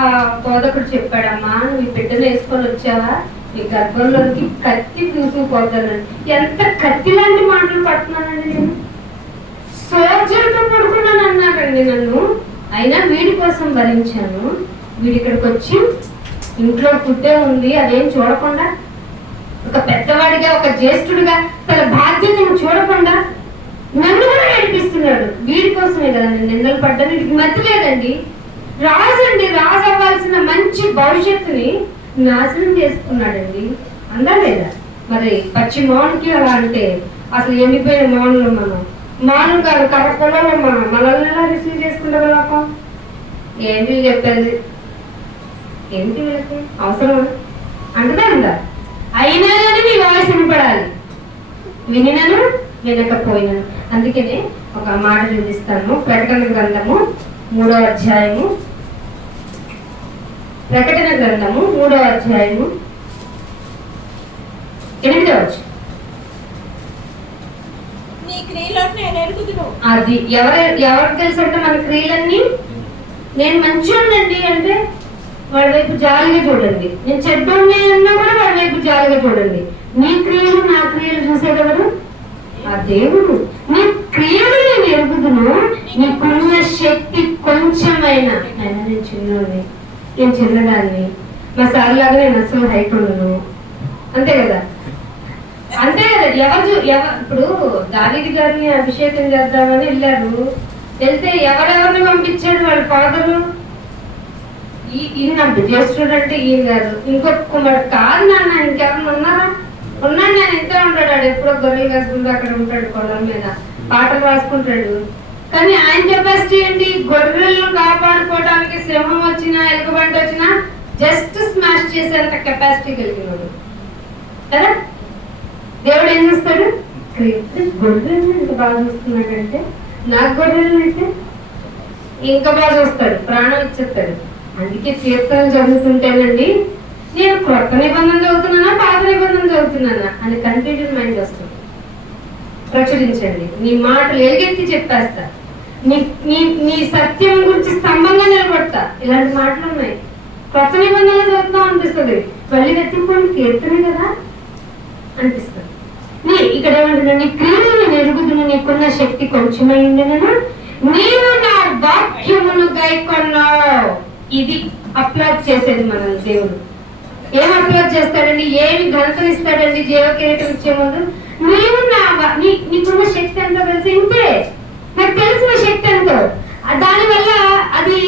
ఆ బోధకుడు చెప్పాడమ్మా, నువ్వు ఈ బిడ్డను వేసుకొని వచ్చావా, నీ గర్భంలోకి కత్తి దూసుకుపోతానండి. ఎంత కత్తి లాంటి మాటలు పడుతున్నానండి నేను. సోల్జర్తో పడుకున్నాను అన్నారండి నన్ను. అయినా వీడి కోసం భరించాను. వీడి ఇక్కడికి వచ్చి ఇంట్లో ఫుడ్డే ఉంది అదేం చూడకుండా, ఒక పెద్దవాడిగా, ఒక జ్యేష్ఠుడిగా తన బాధ్యతను చూడకుండా నన్ను కూడా ఏడిపిస్తున్నాడు. వీడి కోసమే కదా నేను నిందలు పడ్డాను. వీడికి మతి లేదండి. రాజు అండి, రాజు అవ్వాల్సిన మంచి భవిష్యత్తుని నాశనం చేసుకున్నాడండి. అందా లేదా? మరి పచ్చి మౌన్కి అలా అంటే అసలు ఎండిపోయిన మౌన్లు మనం మాను కాదు, కర్రకొలలో మనల్ని ఎలా రిసీవ్ చేసుకుంటాం? ఏంటి చెప్పేది? ఏంటి వీళ్ళకి అవసరం అంటదా ఉందా? అయినా కానీ నీ వాయిస్ వినపడాలి. వినినను వినకపోయినాను. అందుకనే ఒక మాట చూపిస్తాను. ప్రకటన గ్రంథము 3వ అధ్యాయము, ప్రకటన గ్రంథము 3వ అధ్యాయము 8వ వచనం. అది ఎవరికి తెలుసు అంటే మన క్రియలన్నీ. నేను మంచివాడినండి అంటే వాడి వైపు జాలిగా చూడండి. నేను చెడ్డోడిని అన్నా కూడా వాడి వైపు జాలిగా చూడండి. నీ క్రియలు నా క్రియలు చూసేదెవరు? ఆ దేవుడు. నీ క్రియలు నేను ఎరుగుదును, నీకున్న శక్తి కొంచెమైనా. నేను చిన్నోడిని, నేను చిన్నదాన్ని, మా సార్ లాగా నేను అసలు హైట్ ఉండను. అంతే కదా? అంతే కదా? ఎవరు ఇప్పుడు దావీదు గారిని అభిషేకం చేద్దామని వెళ్ళారు. వెళ్తే ఎవరెవరిని పంపించాడు వాళ్ళ ఫాదరు? ఈయన జ్యేష్ఠుడు అంటే ఈయన గారు, ఇంకొక కుమారుడు కాదు నాన్న, ఇంకెవరు ఉన్నారా? ఉన్నాడు, నేను ఇంతే ఉంటాడు. ఎప్పుడో గొర్రెలు కాసుకుంటూ అక్కడ ఉంటాడు, పొలం మీద పాటలు రాసుకుంటాడు. కానీ ఆయన కెపాసిటీ ఏంటి? గొర్రెలను కాపాడుకోవడానికి సింహం వచ్చినా, ఎలుకబంటి వచ్చినా జస్ట్ స్మాష్ చేసేంత కెపాసిటీ కలిగినాడు కదా. దేవుడు ఏం చేస్తాడు? గొర్రెలను ఎంత బాగా చూస్తున్నాడంటే, నాకు గొర్రెలను అయితే ఇంకా బాగా చూస్తాడు, ప్రాణం ఇచ్చేస్తాడు. అందుకే కీర్తనలు చదువుతుంటేనండి నేను కొత్త నిబంధన చదువుతున్నానా, పాత నిబంధన చదువుతున్నానా అని కన్ఫ్యూజన్ మైండ్ వస్తుంది. ప్రచురించండి, నీ మాటలు ఎలుగెత్తి చెప్పేస్తా, నీ సత్యం గురించి స్తంభంగా నిలబడతా. ఇలాంటి మాటలు ఉన్నాయి. కొత్త నిబంధనలు చదువుతాం అనిపిస్తుంది, మళ్ళీ వెతుక్కొని కీర్తనే కదా అనిపిస్తుంది. ఇక్కడ ఏమంటున్నా, నీ క్రియలు నేను ఎరుగుదును, నీకున్న శక్తి కొంచెమై ఉండేనా, నీవు నా వాక్యమును గైకొన్నావు. ఇది అప్లాడ్ చేసేది మనల్ని దేవుడు. ఏం అప్లాడ్ చేస్తాడండి? ఏమి ఘనతలు ఇస్తాడండి? జీవ కిరీటం ఇచ్చే ముందు నీవు నీకున్న శక్తి ఎంతో తెలుసు. ఇంతే, నాకు తెలిసిన శక్తి ఎంతో. దానివల్ల అది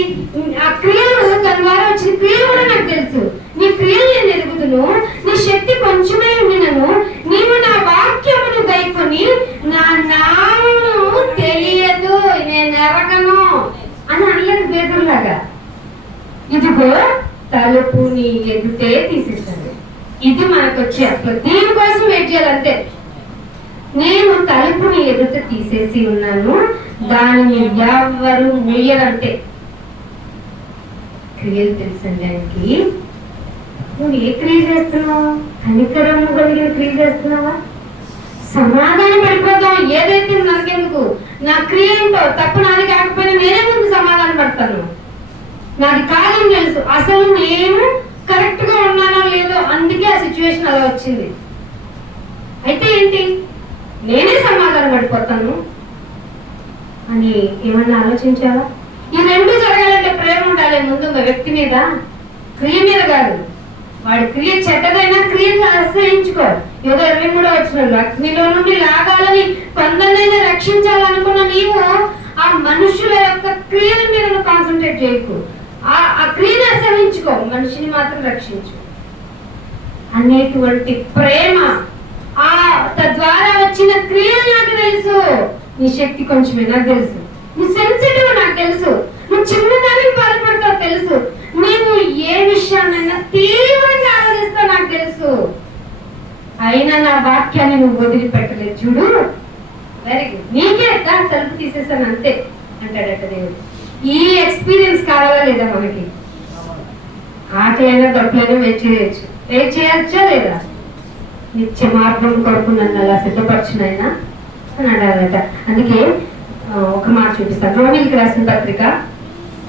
ఆ క్రియలు, దాని ద్వారా వచ్చిన క్రియలు కూడా నాకు తెలుసు. నీ క్రియలు నేను ఎరుగుదును, నీ శక్తి కొంచెమే ఉండినను, నీవు నా వాక్యమును గైకొని నా నామము తెలియదు, నేను ఎరగను అని అనలేదు పేదలాగా. ఇదిగో తలుపు నీ ఎదుటే తీసేస్తాను. ఇది మనకు వచ్చే అప్పుడు దీనికోసం వెయిట్ చేయాలంతే. నేను తలుపుని ఎదుట తీసేసి ఉన్నాను, దానిని ఎవరు మూయరంటే. క్రియలు తెలుసండి ఆయనకి. నువ్వు ఏ క్రియ చేస్తున్నావు? కనికరము కలిగిన క్రియ చేస్తున్నావా? సమాధానం పడిపోతాం. ఏదైతే మనకెందుకు, నా క్రియ ఏంటో తప్పు నాది కాకపోయినా నేనే ముందు సమాధానం పడతాను. నాది కాదని తెలుసు, అసలు నేను కరెక్ట్ గా ఉన్నానో లేదో, అందుకే ఆ సిచ్యువేషన్ అలా వచ్చింది. అయితే ఏంటి, నేనే సమాధానం పడిపోతాను అని ఏమన్నా ఆలోచించావా? ఈ రెండు జరగాలంటే ప్రేమ ఉండాలి ముందు వ్యక్తి మీద, క్రియ మీద కాదు. వాడి క్రియ చెడ్డదైనా క్రియను ఆశ్రయించుకో. ఏదో 23వ వచనంలో అగ్నిలో నుండి లాగాలని కొందరినైనా రక్షించాలనుకున్న నీవు ఆ మనుషుల యొక్క క్రియల మీద కాన్సన్ట్రేట్ చేయకు. ఆ క్రియను ఆశ్రయించుకో, మనిషిని మాత్రం రక్షించు అనేటువంటి ప్రేమ. ఆ తద్వారా వచ్చిన క్రియలు నాకు తెలుసు. నీ శక్తి కొంచెమే నాకు తెలుసు, నీ సెన్సిటివ్ నాకు తెలుసు, నువ్వు చిన్నదానికి బాధపడతావు తెలుసు, నీవు ఏ విషయాన్నైనా తీవ్రంగా ఆలోచిస్తావు నాకు తెలుసు. అయినా నా వాక్యాన్ని నువ్వు వదిలిపెట్టలేదు చూడు. వెరీ గుడ్, నీకే తలుపు తీసేసాను అంతే అంటాడట దేవుడు. ఈ ఎక్స్పీరియన్స్ కావాలా లేదా మనకి? ఆకలైనా డబ్బులైనా వెయిట్ చేయొచ్చా లేదా? నిత్య మార్గం కొరకు నన్ను అలా సిద్ధపరచునైనా అని అడాలట. అందుకే ఒక మాట చూపిస్తాను. రోమిలికి రాసిన పత్రిక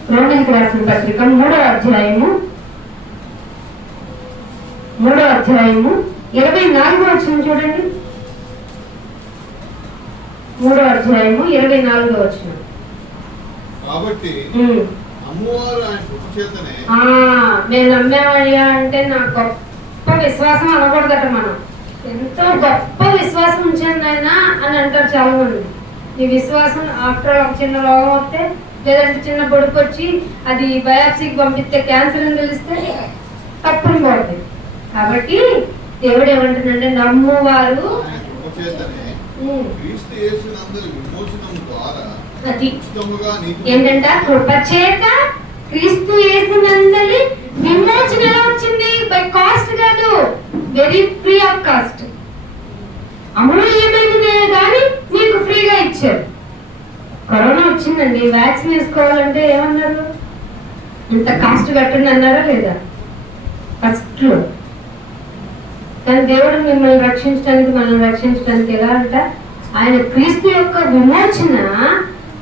3వ అధ్యాయము 24వ వచనం చూడండి. 3వ అధ్యాయము 24వ వచనం. కాబట్టి నేను నమ్మేవాడిగా అంటే నా గొప్ప విశ్వాసం అనకూడదట. మనం ఎంతో గొప్ప విశ్వాసం ఉంచండి ఆయన అని అంటారు చాలా మంది. ఈ విశ్వాసం ఆఫ్టర్ ఒక చిన్న రోగం వస్తే, లేదంటే చిన్న పొడుపు వచ్చి అది బయాప్సీకి పంపిస్తే క్యాన్సర్ అని తెలిస్తే తప్పుని పడుతుంది. కాబట్టి దేవుడు ఏమంటుందంటే నమ్మువారు అది ఏంటంట, కృపచేత క్రీస్తు యేసునందలి విమోచన ఎలా వచ్చింది? బై కాస్ట్ కాదు, వెరీ ఫ్రీ ఆఫ్ కాస్ట్. అమూల్యమైనదే కానీ మీకు ఫ్రీగా ఇచ్చారు. కరోనా వచ్చిందండి, వ్యాక్సిన్ వేసుకోవాలంటే ఏమన్నారు? ఇంత కాస్ట్ కట్టండి అన్నారా లేదా ఫస్ట్ లో? కానీ దేవుడు మిమ్మల్ని రక్షించడానికి, మనల్ని రక్షించడానికి ఎలా అంట, ఆయన క్రీస్తు యొక్క విమోచన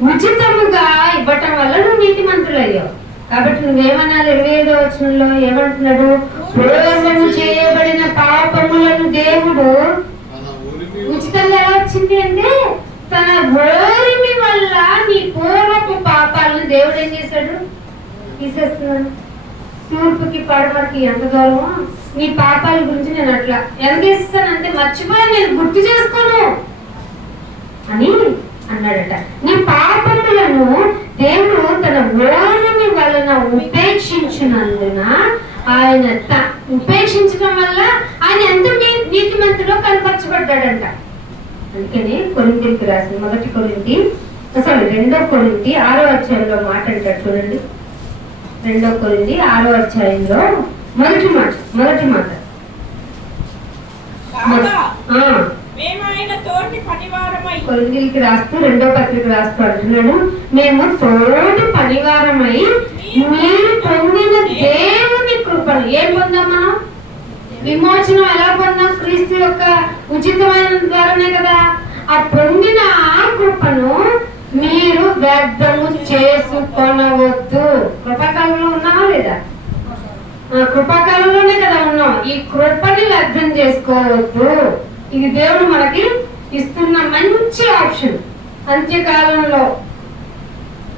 ఉచితముగా ఇవ్వటం వల్ల నువ్వు నీతిమంతులు అయ్యావు. కాబట్టి నువ్వేమన్నారు? 25వ వచనంలో ఏమంటున్నాడు? పూర్వము చేయబడిన పాపములను దేవుడు ఉచితంగా ఎలా వచ్చింది అంటే, తన ఓరిమి వల్ల నీ పూర్వపు పాపాలను దేవుడు ఏం చేశాడు? తీసేస్తున్నాడు. తూర్పుకి పడమరకి ఎంత దూరమో నీ పాపాల గురించి నేను అట్లా ఎంత ఇస్తానంటే మర్చిపోయా, నేను గుర్తు చేసుకోను అని అన్నాడట. నీ పాపములను దేవుడు తన ఓరిమి వలన ఉపేక్షించినందున, ఆయన ఉపేక్షించడం వల్ల ఆయన ఎంత నీతిమంతుడో కనపరచబడ్డాడంట. అందుకని కొరింథీయులకు రాసిన 2 కొరింథీ 6వ అధ్యాయంలో మాట అంటాడు చూడండి. 2 కొరింథీ 6వ అధ్యాయంలో మొదటి మాట కొరింథీయులకు రాస్తూ 2వ పత్రిక రాస్తూ అంటున్నాడు, మేము తోటి పనివారమై మీరు పొందిన దేవుని కృపను. ఏం పొందాం మనం? విమోచనం ఎలా పొందాం? క్రీస్తు యొక్క ఉచితమైన ద్వారానే కదా. ఆ పొందిన ఆ కృపను మీరు వ్యర్థము చేసుకొనవద్దు. కృపాకాలంలో ఉన్నావా లేదా? కృపాకాలంలోనే కదా ఉన్నాం. ఈ కృపని వ్యర్థం చేసుకోవద్దు. ఇది దేవుడు మనకి ఇస్తున్న మంచి ఆప్షన్. అంత్యకాలంలో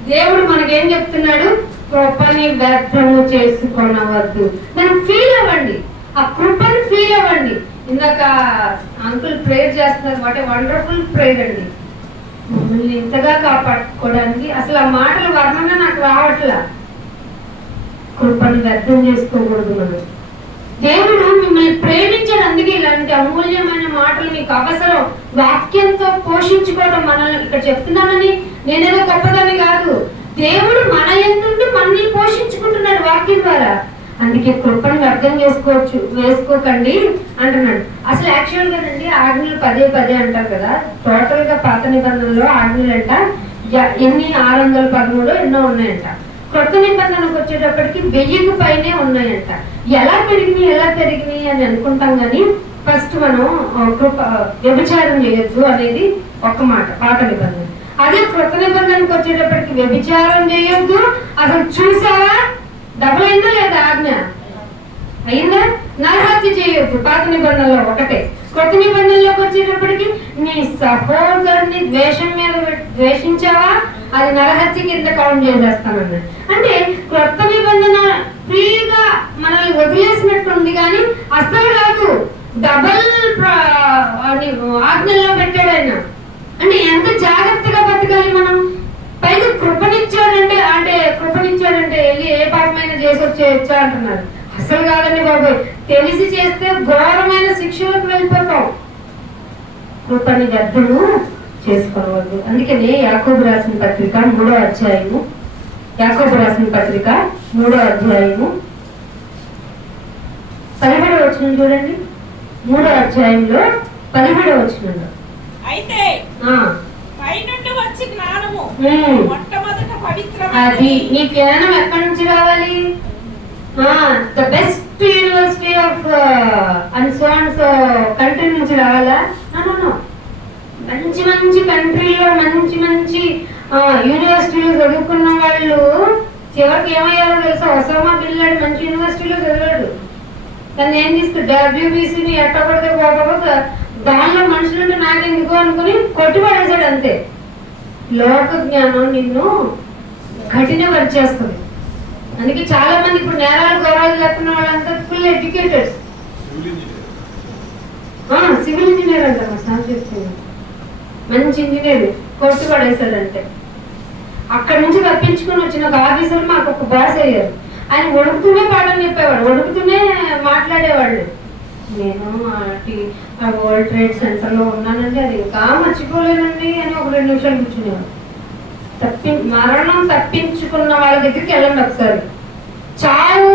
దేవుడు మనకేం చెప్తున్నాడు? కృపని వ్యర్థము చేసుకొనవద్దు. దాన్ని ఫీల్ అవ్వండి, ఆ కృపని ఫీల్ అవ్వండి. ఇందాక అంకుల్ ప్రేయర్ చేస్తున్నారు, వాట్ ఏ వండర్ఫుల్ ప్రేయర్ అండి. మమ్మల్ని ఇంతగా కాపాడుకోవడానికి అసలు ఆ మాటల వర్ణన నాకు రావట్లా. కృపని వ్యర్థం చేసుకోకూడదు. మనం దేవుడు మిమ్మల్ని ప్రేమించాడు, అందుకే ఇలాంటి అమూల్యమైన మాటలు మీకు అవసరం. వాక్యంతో పోషించుకోవడం మనల్ని ఇక్కడ చెప్తున్నానని నేనేదో గొప్పదని కాదు. దేవుడు మన యందు మనల్ని పోషించుకుంటున్నాడు వాక్యం ద్వారా. అందుకే కృపను వ్యర్థం వేసుకోకండి అంటున్నాడు. అసలు యాక్చువల్ గా అండి ఆజ్ఞలు 10 అంటారు కదా. టోటల్ గా పాత నిబంధనలో ఆజ్ఞలు అంట ఎన్ని 613 ఎన్నో ఉన్నాయంట. కొత్త నిబంధనకు వచ్చేటప్పటికి 1000కు పైనే ఉన్నాయంట. ఎలా పెరిగినాయి అని అనుకుంటాం కానీ ఫస్ట్ మనం వ్యభిచారం చేయొద్దు అనేది ఒక మాట పాత నిబంధన. అదే కొత్త నిబంధనకు వచ్చేటప్పటికి వ్యభిచారం చేయొద్దు, అసలు చూసావా డబుల్ అయిందా లేదా ఆజ్ఞ? అయిందా? నరహత్య చేయొద్దు పాత నిబంధనలో ఒకటే. కొత్త నిబంధనలోకి వచ్చేటప్పటికి నీ సహోదరుని ద్వేషం మీద ద్వేషించావా అది నరహత్య కింద కౌంట్ చేసేస్తానన్నాడు. అంటే కొత్త నిబంధన ఫ్రీగా మనల్ని వదిలేసినట్టుంది కానీ అస్సలు కాదు, డబల్ ఆజ్ఞల్లో పెట్టాడు ఆయన. అంటే ఎంత జాగ్రత్తగా బతకాలి మనం. పైగా కృపనిచ్చాడంటే కృపనిచ్చాడంటే వెళ్ళి ఏ పాపమైనా చేసి వచ్చేయచ్చా అంటున్నారు. అసలు కాదండి బాబు, తెలిసి చేస్తే ఘోరమైన శిక్షలకు వెళ్ళిపోతాం. కృపని గద్దెను చేసుకోవద్దు. అందుకనే యాకోబు రాసిన పత్రిక 3వ అధ్యాయము 17వ వచనం చూడండి. 3వ అధ్యాయంలో 17వ వచనంలో అయితే పైనుండి వచ్చి జ్ఞానము మొట్టమొదట పవిత్రమైనది. అది నీ జ్ఞానం ఎక్కడి నుంచి రావాలి? The best university of country నుంచి రావాలా? మంచి మంచి కంట్రీలో మంచి యూనివర్సిటీలో చదువుకున్న వాళ్ళు చివరికి ఏమయ్యారో తెలుసా? ఒసామా బిన్ లాడెన్ మంచి యూనివర్సిటీలో చదివాడు. తను ఏం తీసుకు WBCని ఎట్టబడితే పోకపోతే దానిలో మనుషులంటే నాకెందుకు అనుకుని కొట్టిపడేశాడు అంతే. లోక జ్ఞానం నిన్ను కఠినపరిచేస్తుంది. అందుకే చాలా మంది ఇప్పుడు నేరాలు గౌరవాలు చెప్తున్న వాళ్ళంతా ఫుల్ ఎడ్యుకేటెడ్. సివిల్ ఇంజనీర్ అంట మా సార్ చెప్తున్నాడు. మంచి ఇంజనీర్ కొట్టి పడేశాడంటే. అక్కడి నుంచి తప్పించుకొని వచ్చిన ఒక ఆఫీసర్ మాకు ఒక బాస్ అయ్యారు. ఆయన వణుకుతూనే పాఠం చెప్పేవాడు, వణుకుతూనే మాట్లాడేవాళ్ళు. నేను వరల్డ్ ట్రేడ్ సెంటర్లో ఉన్నానండి, అది ఇంకా మర్చిపోలేనండి అని ఒక 2 నిమిషాలు కూర్చునేవాడు. మరణం తప్పించుకున్న వాళ్ళ దగ్గరికి వెళ్ళండి ఒకసారి. చావు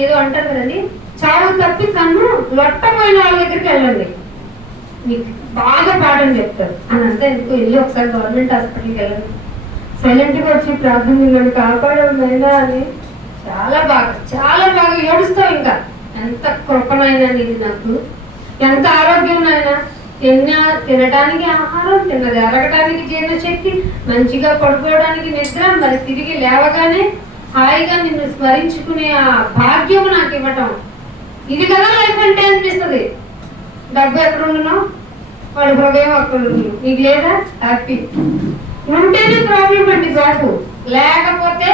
ఏదో అంటారు కదండి, చావు తప్పి తను లొట్టపోయిన వాళ్ళ దగ్గరికి వెళ్ళండి, మీకు బాగా పాఠం చెప్తారు. అని అంతా ఎందుకు వెళ్ళి ఒకసారి గవర్నమెంట్ హాస్పిటల్కి వెళ్ళండి, సైలెంట్గా వచ్చి ప్రార్థన కాపాడమైనా అని చాలా బాగా ఏడుస్తావు. ఇంకా ఎంత కృపనైనా నీది నాకు, ఎంత ఆరోగ్యం అయినా, తినటానికి ఆహారం, తిన్నది అరగటానికి జీర్ణశక్తి, మంచిగా పడుకోవడానికి నిద్ర, మరి తిరిగి లేవగానే హాయిగా నిన్ను స్మరించుకునే ఆ భాగ్యము నాకు ఇవ్వటం, ఇది కదా లైఫ్ అంటే అనిపిస్తుంది. డబ్బు ఎక్కడ ఉండను, వాడి హృదయం అక్కడ ఉండను, నీకు లేదా హ్యాపీ ఉంటేనే ప్రాబ్లం అండి బాబు. లేకపోతే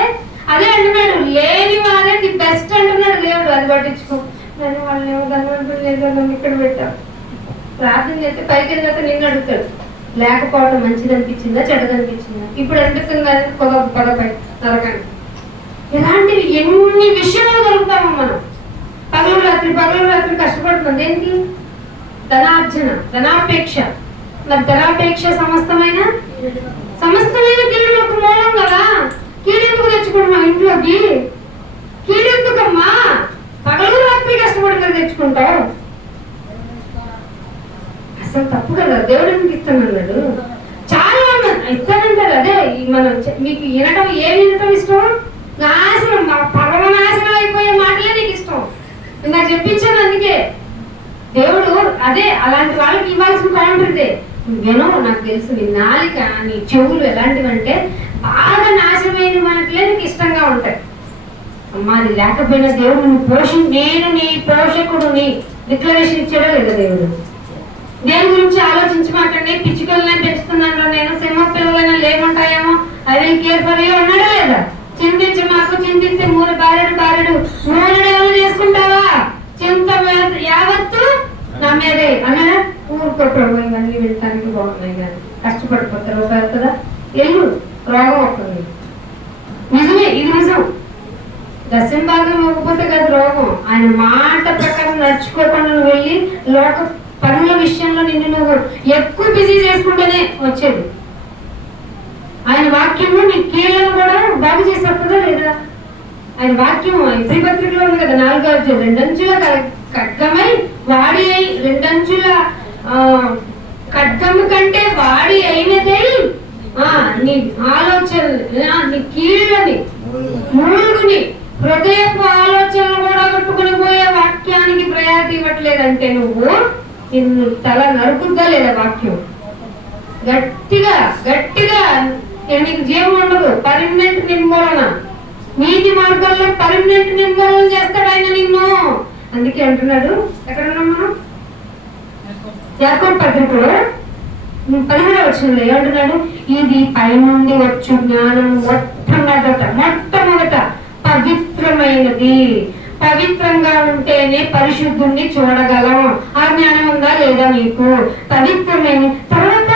అదే అంటున్నాడు, లేని వారే ది బెస్ట్ అంటున్నాడు దేవుడు. అది పట్టించుకో, నేను వాళ్ళని ఏమో ధనవంతులు లేదో ఇక్కడ పెట్టావు. ప్రార్థన చేస్తే పైకి వెళ్ళితే నిన్ను అడుగుతాడు, లేకపోవడం మంచిది అనిపించిందా చెడ్డది అనిపించిందా? ఇప్పుడు అనిపిస్తుంది పదపై నరకండి. ఇలాంటివి ఎన్ని విషయాలు దొరుకుతామో మనం. పగలు రాత్రి కష్టపడుతుంది. దేనికి? ధనార్జన, ధనాపేక్ష. మరి ధనాపేక్ష సమస్తమైన కీడులకు మూలం కదా. కీడెందుకు తెచ్చుకుంటున్నావు ఇంట్లోకి? కీడెందుకమ్మా? పగలు రాత్రి కష్టపడి కదా తెచ్చుకుంటావు. అసలు తప్పు కదా, దేవుడు ఎందుకు ఇస్తానన్నాడు? చాలా ఇస్తానంటారు. అదే మనం మీకు వినటం, ఏమి వినటం ఇష్టం? నాశనం, పరమనాశనం అయిపోయే మాటలే నీకు ఇష్టం. నాకు చెప్పించాను. అందుకే దేవుడు అదే అలాంటి వాళ్ళకి ఇవ్వాల్సిన కౌంటర్ ఇదే. నువ్వేనో నాకు తెలుసు, నీ నాలిక, నీ చెవులు ఎలాంటివంటే బాగా నాశనమైన మాటలే నీకు ఇష్టంగా ఉంటాయి. అమ్మా అది లేకపోయినా దేవుడు నేను నీ పోషకుడుని డిక్లరేషన్ ఇచ్చాడో లేదా దేవుడు? దేని గురించి ఆలోచించమాకండి. పిచ్చుకలనే పెంచుతున్నాను నేను, సింహ పిల్లలైనా లేకుంటాయేమో, I will care for you అన్నాడా లేదా? చింతిస్తే బారెడు నూనె ఏమైనా చేసుకుంటావా? చింత యావత్తు నా మీదే అన్నాడా? ఊరుకో ప్రభు, ఇవన్నీ వెళ్ళటానికి బాగున్నాయి కానీ కష్టపడిపోతారు కదా. ఎల్లు రోగం వస్తుంది. నిజమే, ఇది నిజం. దశమ భాగం ఇవ్వకపోతే కదా రోగం. ఆయన మాట ప్రకారం నడుచుకోకుండా నువ్వు వెళ్ళి లోక పనుల విషయంలో నిన్ను నువ్వు ఎక్కువ బిజీ చేసుకుంటేనే వచ్చేది. ఆయన వాక్యము నీ కీళ్ళను కూడా బాగు చేసేస్తుందా లేదా? ఆయన వాక్యం ఇబ్రీ పత్రికలో ఉంది కదా, 4వ అధ్యాయం, 2 అంచుల ఖడ్గమై వాడి అయి 2 అంచుల ఖడ్గము కంటే వాడి అయినదై నీ ఆలోచన, నీ కీళ్ళని మూలుగుని హృదయపు ఆలోచనలు కూడా కట్టుకుని పోయే వాక్యానికి ప్రయాతి ఇవ్వట్లేదంటే నువ్వు నిన్ను తల నరుకుద్దా లేదా? వాక్యం గట్టిగా నీకు జీవం ఉండదు. పర్మనెంట్ నిర్మూలన. నీతి మార్గాల్లో పర్మనెంట్ నిర్మూలన చేస్తాడు ఆయన నిన్ను. అందుకే అంటున్నాడు, ఎక్కడ ఉన్నాం మనం? యాకోబు పత్రికలో 16వ వచనంలో ఏమంటున్నాడు? ఇది పైనుండి వచ్చు జ్ఞానం మొట్టమొదట పవిత్రమైనది. పవిత్రంగా ఉంటేనే పరిశుద్ధుణ్ణి చూడగలం. ఆ జ్ఞానం ఉందా లేదా నీకు? పవిత్రమైన తర్వాత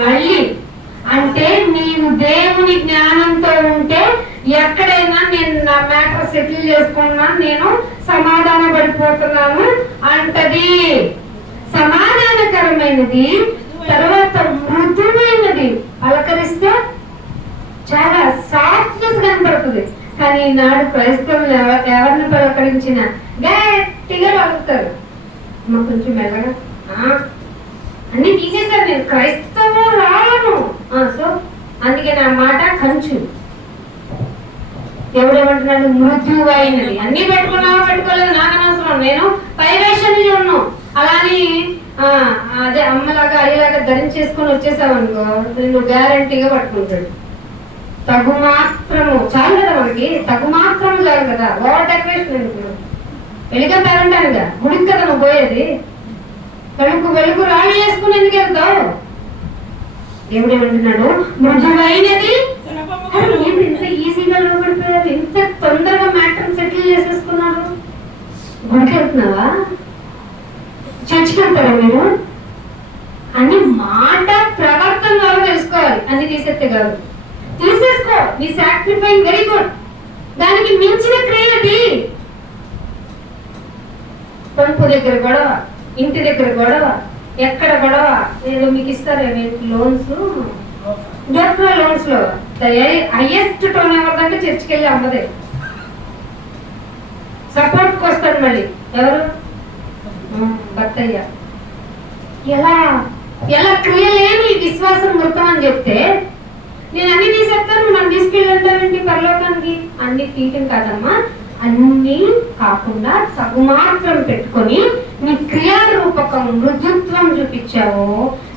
మళ్ళీ అంటే నీవు దేవుని జ్ఞానంతో ఉంటే ఎక్కడైనా నేను నా మ్యాటర్ సెటిల్ చేసుకున్నాను, నేను సమాధాన పడిపోతున్నాను అంటది. సమాధానకరమైనది, తర్వాత మృదువైనది. పలకరిస్తే చాలా సాఫ్ట్నెస్ కనపడుతుంది. కానీ నాడు క్రైస్తవులు ఎవరిని పలకరించిన గట్టిగా పలుకుతారు. కొంచెం మెల్లగా అన్ని తీసేశారు. నేను క్రైస్తవు రాను. సో అందుకే నా మాట కంచు. ఎవడేమంటున్నాడు? మృదువైనది. అన్ని పెట్టుకున్నావా పెట్టుకోలేదు నాకు అనవసరం, నేను పైవేషాన్ని ఉన్నాను. అలాని అదే అమ్మలాగా అయ్యేలాగా ధరించేసుకొని వచ్చేసావనుకో నువ్వు గ్యారంటీగా పట్టుకుంటాడు. తగు మాత్రము చాలు కదా, మనకి తగు మాత్రము చాలు కదా. ఓవర్ డెకరేషన్ ఎందుకు? వెలుగా పేరంటానుగా గుడికి కదా నువ్వు పోయేది. వెలుగు రాళ్ళు వేసుకుని ఎందుకు వెళ్తావు? దేవుడు ఏమంటున్నాడు? మృదువైనది. ఇంత ఈజీగా లోపడిపోయారు, ఇంత తొందరగా మ్యాటర్ సెటిల్ చేసేసుకున్నారు. గుడికి వెళ్తున్నావా? చర్చికి వెళ్తారా మీరు? అని మాట ప్రవర్తన ద్వారా తెలుసుకోవాలి. అన్ని తీసేస్తే కాదు, తీసేసుకో. నీ సాక్రిఫైస్ వెరీ గుడ్. దానికి మించిన క్రియటి. పంపు దగ్గర గొడవ, ఇంటి దగ్గర గొడవ, ఎక్కడ గొడవ. ఏదో మీకు ఇస్తారు లోన్స్, డోక్రా లోన్స్ లో హైయెస్ట్ టోన్ ఎవరిదంటే చర్చికి వెళ్ళి అమ్మదే. సపోర్ట్కి వస్తాడు మళ్ళీ ఎవరు? భర్తయ్య. ఎలా ఎలా క్రియలేని విశ్వాసం మృతం అని చెప్తే నేను అన్ని తీసేస్తాను, నన్ను తీసుకెళ్ళంటావేంటి పరలోకానికి? అన్ని తీయటం కాదమ్మా, అన్ని కాకుండా తగు మాత్రం పెట్టుకొని నీ క్రియారూపకం మృదుత్వం చూపించావో,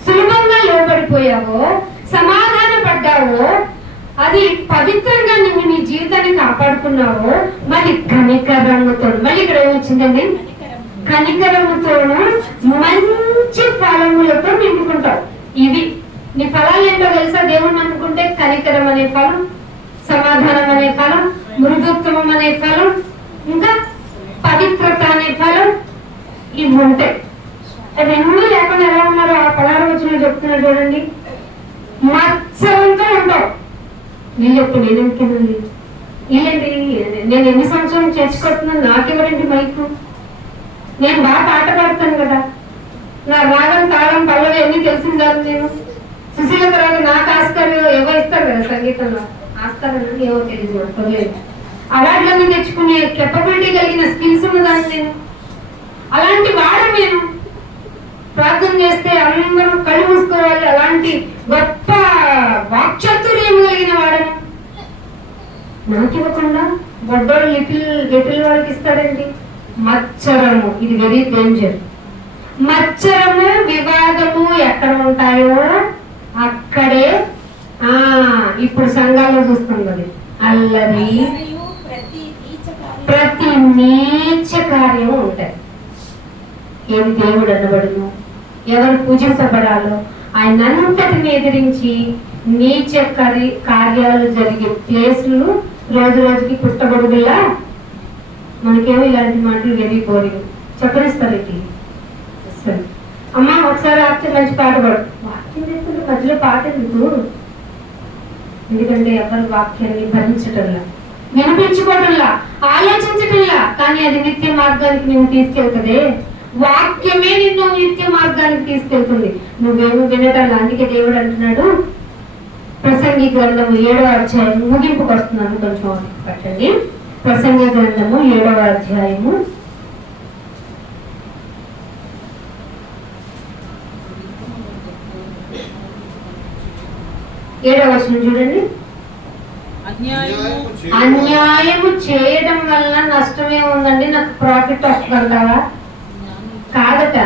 సులభంగా లోపడిపోయావో, సమాధాన పడ్డావో, అది పవిత్రంగా నిన్ను నీ జీవితాన్ని కాపాడుకున్నావో, మళ్ళీ కనికరముతో, మళ్ళీ ఇక్కడ ఏమొచ్చిందండి? కనికరముతోను మంచి ఫలములతో నింపుకుంటావు. ఇవి నీ ఫలాలు ఏంటో తెలుసా? దేవుణ్ణి నమ్ముకుంటే కనికరం అనే ఫలం, సమాధానం అనే ఫలం, మృదుత్వం అనే ఫలం, ఇంకా పవిత్రత అనే ఫలం, ఇవి ఉంటాయి. అవన్నీ లేకుండా ఎలా ఉన్నారు? ఆ 16వ వచనంలో చెప్తున్నారు చూడండి, మత్సరంతో ఉంటావు. వీళ్ళు చెప్పు, నేనెందుకేనండి వీళ్ళండి, నేను ఎన్ని సంవత్సరాలు చేసుకుంటున్నాను, నాకెవరండి మైకు? నేను బాగా పాట పాడతాను కదా, నా రాగం తాళం పల్లవి అన్ని తెలిసింది కాదు. నేను సుశీలత రాగం నాకు ఆస్కారం ఏవో ఇస్తారు కదా సంగీతంలో, ఆస్కారం ఏవో తెలియదు పర్లేదు. అవార్డులన్నీ తెచ్చుకునే కెపబిలిటీ కలిగిన స్కిల్స్ ఉన్నదాన్ని నేను. అలాంటి వాడు నేను ప్రార్థన చేస్తే అందరూ కళ్ళు మూసుకోవాలి, అలాంటి గొప్ప వాక్చాతుర్యం కలిగిన వాడను. నాకు ఇవ్వకుండా గొడ్డోడు లిటిల్ వాళ్ళకి ఇస్తారండి. మత్సరము, ఇది వెరీ డేంజర్. మత్సరము, వివాదము ఎక్కడ ఉంటాయో అక్కడే ఇప్పుడు సంఘాల్లో చూస్తున్నది అల్లరి, ప్రతి నీచ కార్యము ఉంటాయి. ఏమి దేవుడు అనబడును, ఎవరు పూజించబడాలో ఆయనంతటిని ఎదిరించి నీచ కార్యాలు జరిగే ప్లేసులు రోజు రోజుకి పుట్టబడుగులా. మనకేమో ఇలాంటి మాటలు వెరీ బోరింగ్, చెప్పనిస్తారు. సరే అమ్మ ఒకసారి ఆపితే మంచి పాట పాడు. వాక్యం చెప్తుంటే మధ్యలో పాట ఎందుకు? ఎందుకంటే ఎవరి వాక్యాన్ని భరించటంలా, వినిపించుకోవటంలా, ఆలోచించటంలా. కానీ అది నిత్య మార్గానికి నేను తీసుకెళ్తుంది. వాక్యమే నిన్ను నిత్య మార్గానికి తీసుకెళ్తుంది, నువ్వేమో వినటంలా. అందుకే దేవుడు అంటున్నాడు, ప్రసంగి గ్రంథము 7వ అధ్యాయం ముగింపుకు వస్తున్నాను, కొంచెం పట్టండి. ప్రసంగి గ్రంథము 7వ అధ్యాయము 7వ వచనం చూడండి. అన్యాయము చేయడం వల్ల నష్టమే ఉందండి, నాకు ప్రాఫిట్ వస్తుందంటావా? కాదట.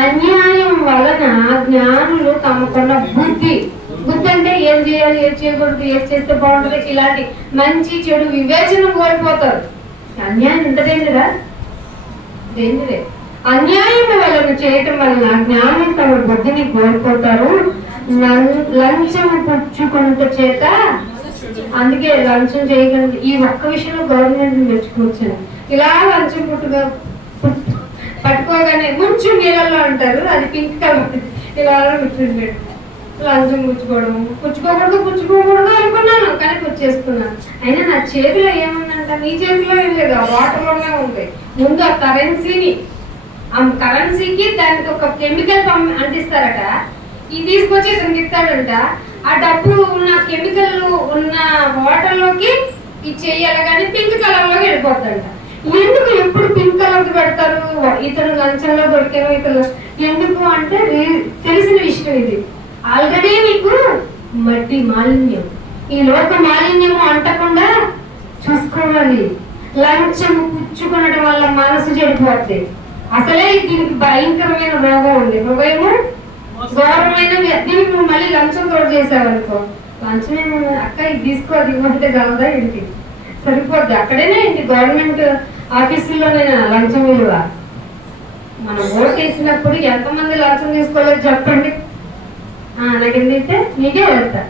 అన్యాయం వలన జ్ఞానులు తమకున్న బుద్ధి బుద్ధి అంటే ఏం చేయాలి, ఏం చేయకూడదు, ఏం చేస్తే బాగుంటుంది, ఇలాంటి మంచి చెడు వివేచన కోల్పోతారు. అన్యాయం ఇంత డేంజరా? డేంజరే. అన్యాయం వలన చేయటం వలన జ్ఞానం తమ బుద్ధిని కోల్పోతారు. లంచం పుచ్చుకుంట చేత, అందుకే లంచం చేయగలదు. ఈ ఒక్క విషయంలో గవర్నమెంట్ మెచ్చుకోవచ్చాను. ఇలా లంచం పట్టుకోగానే ముంచు నీళ్ళల్లో అంటారు, అది పింక్ కలర్, ఇలా కూర్చుంటాడు. లంచం పుచ్చుకోకూడదు అనుకున్నాను, కానీ పుచ్చేసుకున్నాను. అయినా నా చేతిలో ఏముందంట? నీ చేతిలో ఏం లేదు, ఆ వాటర్లోనే ఉంది. ముందు ఆ కరెన్సీకి దానికి ఒక కెమికల్ అంటిస్తారట. ఇది తీసుకొచ్చి ఇతనికి ఇస్తాడంట. ఆ డబ్బు ఉన్న కెమికల్ ఉన్న వాటర్ లోకి ఇది చెయ్యాలి, కానీ పింక్ కలర్ లోకి వెళ్ళిపోద్దంట. ఎందుకు ఎప్పుడు పింక్ కలర్ పెడతారు? ఇతను లంచంలో దొరికారు ఇతను. ఎందుకు అంటే తెలిసిన విషయం ఇది. ఆల్రెడీ మీకు మట్టి మాలిన్యం, ఈ లోక మాలిన్యము అంటకుండా చూసుకోవాలి. లంచము పుచ్చుకోవడం వల్ల మనసు చెడిపోద్ది. అసలే దీనికి భయంకరమైన రోగం ఉంది, హృదయము ఘోరమైన. దీనికి నువ్వు మళ్ళీ లంచం తోడు చేసావనుకో, లంచం ఏమో అక్క ఇది తీసుకో, అది ఇవ్వమంటే కలదా ఏంటి? సరిపోద్ది. అక్కడేనే ఏంటి గవర్నమెంట్ ఆఫీసుల్లోనైనా లంచం విలువ. మనం ఓటు వేసినప్పుడు ఎంతమంది లంచం తీసుకోలేదు చెప్పండి? నాకు ఎందుకంటే నీకే వెళ్తా.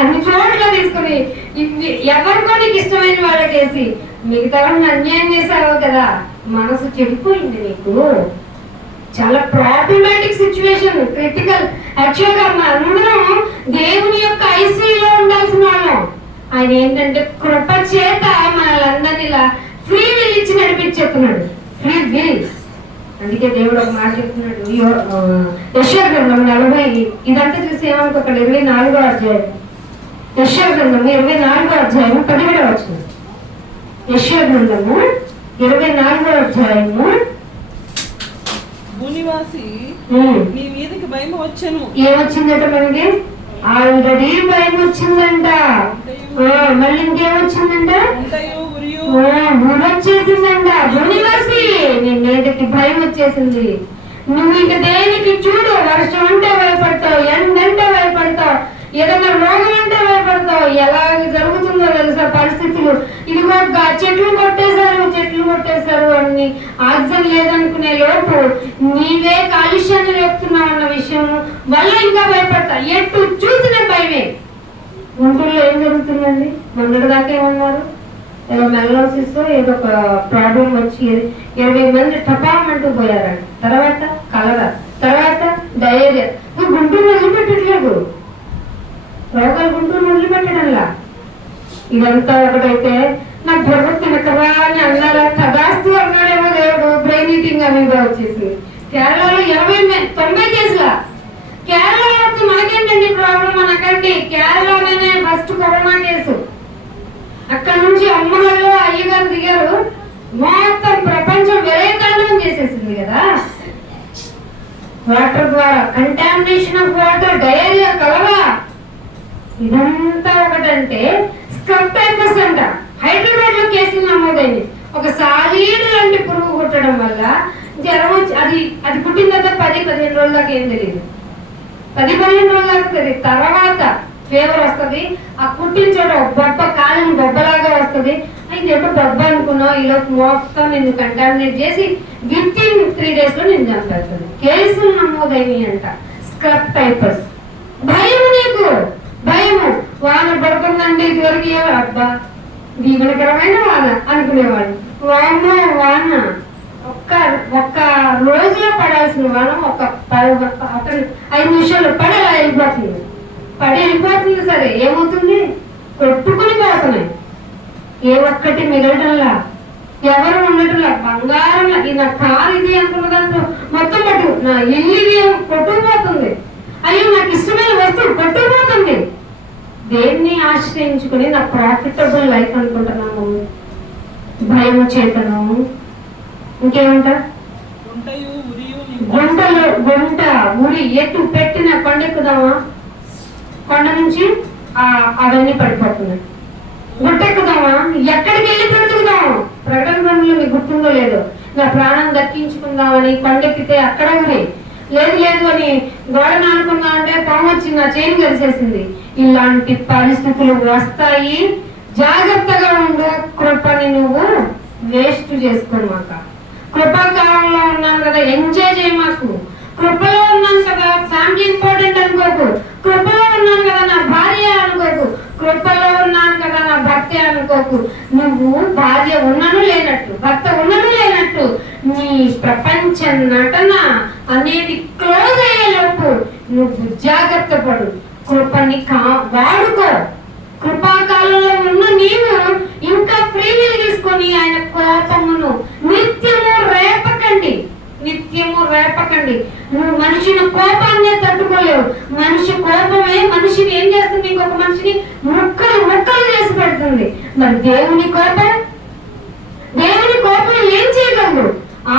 అన్ని చోట్ల తీసుకుని ఎవరికో నీకు ఇష్టమైన వాళ్ళకేసి మిగతా వాళ్ళని అన్యాయం చేసావు కదా, మనసు చెడిపోయింది నీకు. చాలా ప్రాబ్లమాటిక్ సిచ్యువేషన్, క్రిటికల్. యాక్చువల్ గా అందరం దేవుని యొక్క ఐసీలో ఉండాల్సిన వాళ్ళం. ఆయన ఏంటంటే కృప చేత మనల్ని ఇలా ఫ్రీ విల్ ఇచ్చి నడిపించేస్తున్నాడు. Free will. అందుకే దేవుడు ఒక మాట చెప్తున్నాడు, యెషయా గ్రంథం 40, ఇదంతా చూసి ఏమనుకోకండి, 24వ అధ్యాయం. యెషయా గ్రంథము 24వ అధ్యాయము 17వ వచనం. యెషయా గ్రంథము 24వ అధ్యాయము. భూనివాసి నీ మీదకి భయం వచ్చెను. ఏమొచ్చిందట మనకి? ఆల్రెడీ భయం వచ్చిందంట. మళ్ళీ ఇంకేమొచ్చిందంట? వచ్చేసిందంట. భూనివాసి నీ మీదకి భయం వచ్చేసింది. నువ్వు ఇక దేనికి చూడు, వర్షం అంటే భయపడతావు, ఎండంటే భయపడతావు, ఏదైనా రోగం అంటే భయపడతావు. ఎలా జరుగుతుందో తెలుసా పరిస్థితులు? ఇదిగో చెట్లు కొట్టేశారు అన్ని, ఆక్సిజన్ లేదనుకునే లోపు నీవే కాలుష్యాన్ని రేపుతున్నావు అన్న విషయం వల్ల ఇంకా భయపడతా. ఎటు చూసిన భయమే. గుంటూరులో ఏం జరుగుతుందండి? మొన్నటి దాకా ఏమన్నారు, ఏదో మెల్లోసిస్ ఏదో ఒక ప్రాబ్లం వచ్చి 20 మంది టపామంటూ పోయారంట. తర్వాత కలరా, తర్వాత డయేరియా. గుంటూరు వదిలిపెట్టట్లేదు, రోగాలు గుంటూరు వదిలిపెట్టడంలా. ఇదంతా ఒకటైతే నాకు బుర్ర తినకరా అని అన్నారా, తదాస్తు అన్నాడేమో దేవుడు. బ్రెయిన్ ఈటింగ్ అనేది వచ్చేసింది. కేరళలో 90 కేసుల. కేరళలో మనకేంటండి ప్రాబ్లం? మనకండి కేరళలోనే ఫస్ట్ కరోనా కేసు. అక్కడ నుంచి అమ్మగారు అయ్యగారు దిగారు, మొత్తం ప్రపంచం విలయతాండవం చేసేసింది కదా. వాటర్ ద్వారా కంటామినేషన్ ఆఫ్ వాటర్, డయేరియా, కలరా. ఇదంతా ఒకటంటే స్క్రబ్ టైపస్ అంట. హైదరాబాద్ లో కేసులు నమోదైంది. ఒక సాలీడు లాంటి పురుగు కుట్టడం వల్ల జ్వరం వచ్చి అది పుట్టిన తర్వాత 10-15 రోజుల దాకా ఏం తెలియదు. 10-15 రోజుల దాకా తెలియదు. తర్వాత ఫీవర్ వస్తుంది, ఆ కుట్టిన చోట బొబ్బ, కాలిని బొబ్బలాగా వస్తుంది. ఇది ఎప్పుడు బొబ్బ అనుకున్నావు, ఈలోపు మొత్తం నిన్ను కంటామినేట్ చేసి వితిన్ 3 days లో నేను చంపేస్తుంది. కేసులు నమోదైనవి అంట. Scrub typhus. భయము, నీకు భయము. వాన పడుతుందంటే ఇదివరకు అబ్బా దీవెనకరమైన వాన అనుకునేవాడు. వాన ఒక్క రోజులో పడాల్సిన వాన ఒక 5 నిమిషాలు పడి అలా వెళ్ళిపోతుంది. సరే ఏమవుతుంది? కొట్టుకుని పోతున్నాయి. ఏ ఒక్కటి మిగలటంలా, ఎవరు ఉండటంలా. బంగారంలా ఈ నా కారు ఇది అనుకున్న దాంట్లో మొత్తం పట్టు, నా ఇల్లు ఇది కొట్టుకుపోతుంది. అయ్యో నాకు ఇష్టమైన వస్తువు కొట్టుకుపోతుంది. దేన్ని ఆశ్రయించుకుని నా ప్రాఫిటబుల్ లైఫ్ అనుకుంటున్నాము. భయము చేతను ఇంకేమంట? గుంట ఉరి ఎటు పెట్టిన కొండెక్కుదామా? కొండ నుంచి అవన్నీ పడిపోతున్నాయి. గుట్టెక్కుదామా? ఎక్కడికి వెళ్ళి బ్రతుకుదాం? ప్రకటన గ్రంథంలో మీకు గుర్తుందో లేదో, నా ప్రాణం దక్కించుకుందామని కొండెక్కితే అక్కడ ఉరి, లేదు లేదు అని గోడ నానుకున్నా అంటే పాము వచ్చి నా చేయి కలిసేసింది. ఇలాంటి పరిస్థితులు వస్తాయి, జాగ్రత్తగా ఉండు. కృపని నువ్వు వేస్ట్ చేసుకోను మాక. కృపాకాలంలో ఉన్నాను కదా, ఎంజాయ్ చేయి మాకు. కృపలో ఉన్నాను కదా, ఫ్యామిలీ ఇంపార్టెంట్ అనుకోకు. కృపలో ఉన్నాను కదా నా భార్య అనుకోకు. కృపలో ఉన్నాను కదా నా భర్త అనుకోకు. నువ్వు భార్య ఉన్నను లేనట్టు, భర్త ఉన్నను లేనట్టు, నీ ప్రపంచ నటన అనేది క్లోజ్ అయ్యేలోపు నువ్వు జాగ్రత్త పడు. కృపని వాడుకో. కృపాకాలంలో ఉన్న నీవు ఇంకా ఫ్రీవిల్ తీసుకొని ఆయన కోపమును నిత్యము రేపకండి, నిత్యము రేపకండి. నువ్వు మనిషిని కోపాన్నే తట్టుకోలేవు. మనిషి కోపమే మనిషిని ఏం చేస్తుంది, ఇంకొక మనిషిని ముక్కలు ముక్కలు చేసి పెడుతుంది. మరి దేవుని కోపం ఏం చేయగలదు?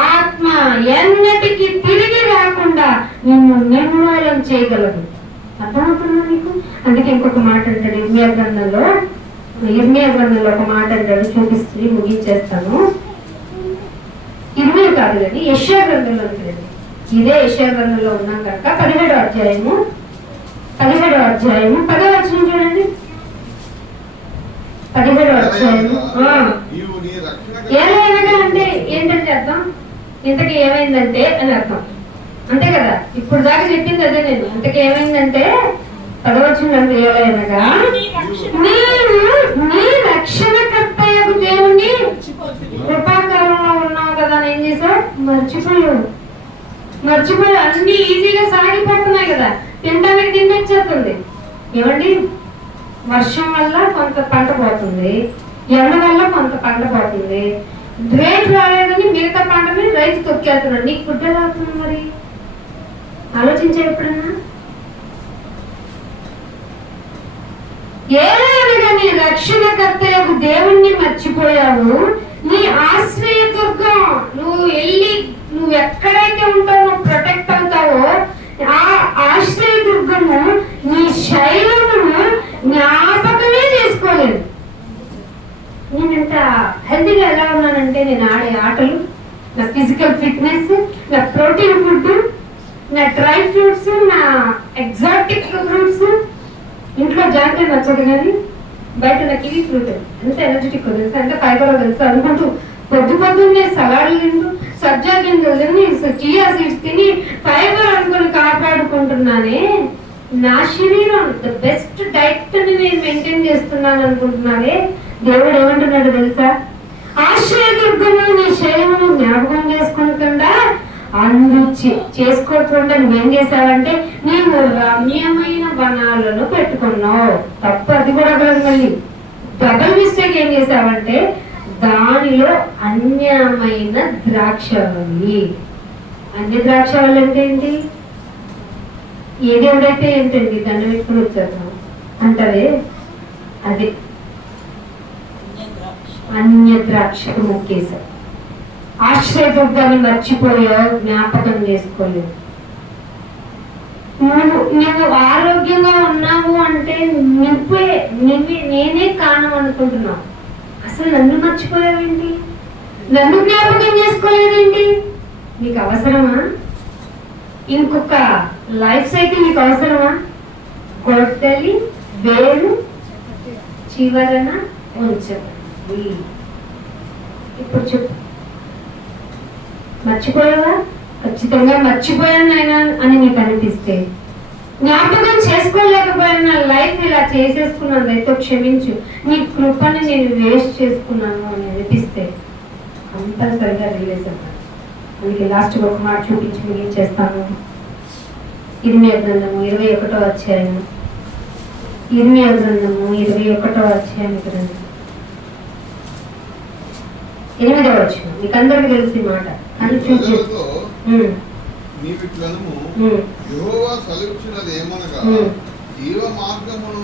ఆత్మ ఎన్నటికీ తిరిగి రాకుండా నిన్ను నిర్మూలన చేయగలదు. అర్థమవుతుందా నీకు? అందుకే ఇంకొక మాట అంటాడు ఇర్మియా గ్రంథంలో ఒక మాట అంటాడు, చూపిస్తూ ముగించేస్తాను. ఇర్మియా కాదు కానీ యెషయా గ్రంథంలో ఉంటుంది. ఇదే యెషయా గ్రంథంలో ఉన్నాం కనుక 17వ అధ్యాయము 10వ వచనం చూడండి. 17వ అధ్యాయము ఏమైనగా అంటే ఏంటంటే అర్థం, ఇంతకీ ఏమైందంటే అని అర్థం, అంతే కదా. ఇప్పుడు దాకా చెప్పింది అదే నేను. ఇంతకీ ఏమైందంటే 10వ వచనం ఏమైనగా నీవు నీ రక్షణకర్తయగు దేవుని కృపాకాలంలో ఉన్నావు కదా, ఏం చేసావు? మర్చిపోయావు. అన్ని ఈజీగా సాగిపోతున్నాయి కదా, తినడానికి తినొచ్చేస్తుంది. ఏమండి, వర్షం వల్ల కొంత పంట పోతుంది, ఎండ వల్ల కొంత పంట పోతుంది, రేట్ రాలేదని మిగతా పంటని రైతు తొక్కేస్తున్నాడు. నీకు ఫుడ్ ఎలా అవుతుంది మరి? ఆలోచించే ఎప్పుడన్నా? ఏలైనగా నీ రక్షణకర్తయగు దేవుణ్ణి మర్చిపోయావు. నీ ఆశ్రయదుర్గం, నువ్వు ఎక్కడైతే ఉంటావో, నువ్వు ప్రొటెక్ట్ అవుతావో, ఆ ఆశ్రయదుర్గము నీ శైలమును జ్ఞాపకమే చేసుకోలేదు. నేనంత హెల్తీగా ఎలా ఉన్నానంటే, నేను ఆడే ఆటలు, నా ఫిజికల్ ఫిట్నెస్, నా ప్రోటీన్ ఫుడ్, నా డ్రై ఫ్రూట్స్, నా ఎగ్జాటిక్ ఫ్రూట్స్. ఇంట్లో జాంకాయ నచ్చదు కానీ బయట నా కివీ ఫ్రూట్ ఎంత ఎనర్జెటిక్ తెలుసు, ఎంత ఫైబర్ తెలుసు అనుకుంటూ పొద్దున్నే సలాడ్లు తింటూ, సబ్జా గింజలు తిని, చియా సీడ్స్ తిని ఫైబర్ అనుకుని కాపాడుకుంటున్నానే. నా శరీరం ద బెస్ట్ డైట్ ని నేను మెయింటైన్ చేస్తున్నాను అనుకుంటున్నానే. దేవుడు ఏమంటున్నాడు తెలుసా? ఆశ్రయదుర్గము నీ శరీరమును జ్ఞాపకం చేసుకుంటుందా చేసుకోకుండా నువ్వేం చేసావంటే నీవు రమ్యమైన వనాలను పెట్టుకున్నావు. తప్పు అది కూడా కాదు. మళ్ళీ డబుల్ మిస్టేక్ ఏం చేసావంటే దానిలో అన్యమైన ద్రాక్షవల్లి. అన్య ద్రాక్షవల్లి అంటే ఏంటి? ఏ దేవుడైతే ఏంటండి దండ పెట్టుకుని వచ్చేద్దాం అంటారే, అదే అన్య ద్రాక్షకు మొక్కేశావు. ఆశ్రయదుర్గాన్ని మర్చిపోయావు, జ్ఞాపకం చేసుకోలేవు. నువ్వు ఆరోగ్యంగా ఉన్నావు అంటే నేనే కారణం అనుకుంటున్నావు. అసలు నన్ను మర్చిపోయావేంటి? నన్ను జ్ఞాపకం చేసుకోలేదేంటి? నీకు అవసరమా? ఇంకొక లైఫ్ సైకిల్ నీకు అవసరమా? గొడ్డలి వేరు చివరన ఉంచండి. ఇప్పుడు చెప్పు, మర్చిపోయావా? ఖచ్చితంగా మర్చిపోయాను నాయనా అని నీకు అనిపిస్తే, జ్ఞాపకం చేసుకోలేకపోయిన నా లైఫ్ ఇలా చేసేసుకున్నాను అయితే క్షమించు, నీ కృపని నేను వేస్ట్ చేసుకున్నాను అని అనిపిస్తే కంపల్సరిగా రిలీజ్ అవ్వాలి. అందుకే లాస్ట్ ఒక మాట చూపించి ముగించేస్తాను. ఇర్మియా గ్రంథము 21వ అధ్యాయము, ఇర్మియా గ్రంథము 21వ అధ్యాయం గ్రంథం 8వ వచనం. మీకు అందరికీ తెలిసి మాట అని చూసి యెహోవా సెలవిచ్చినది ఏమనగా జీవ మార్గమును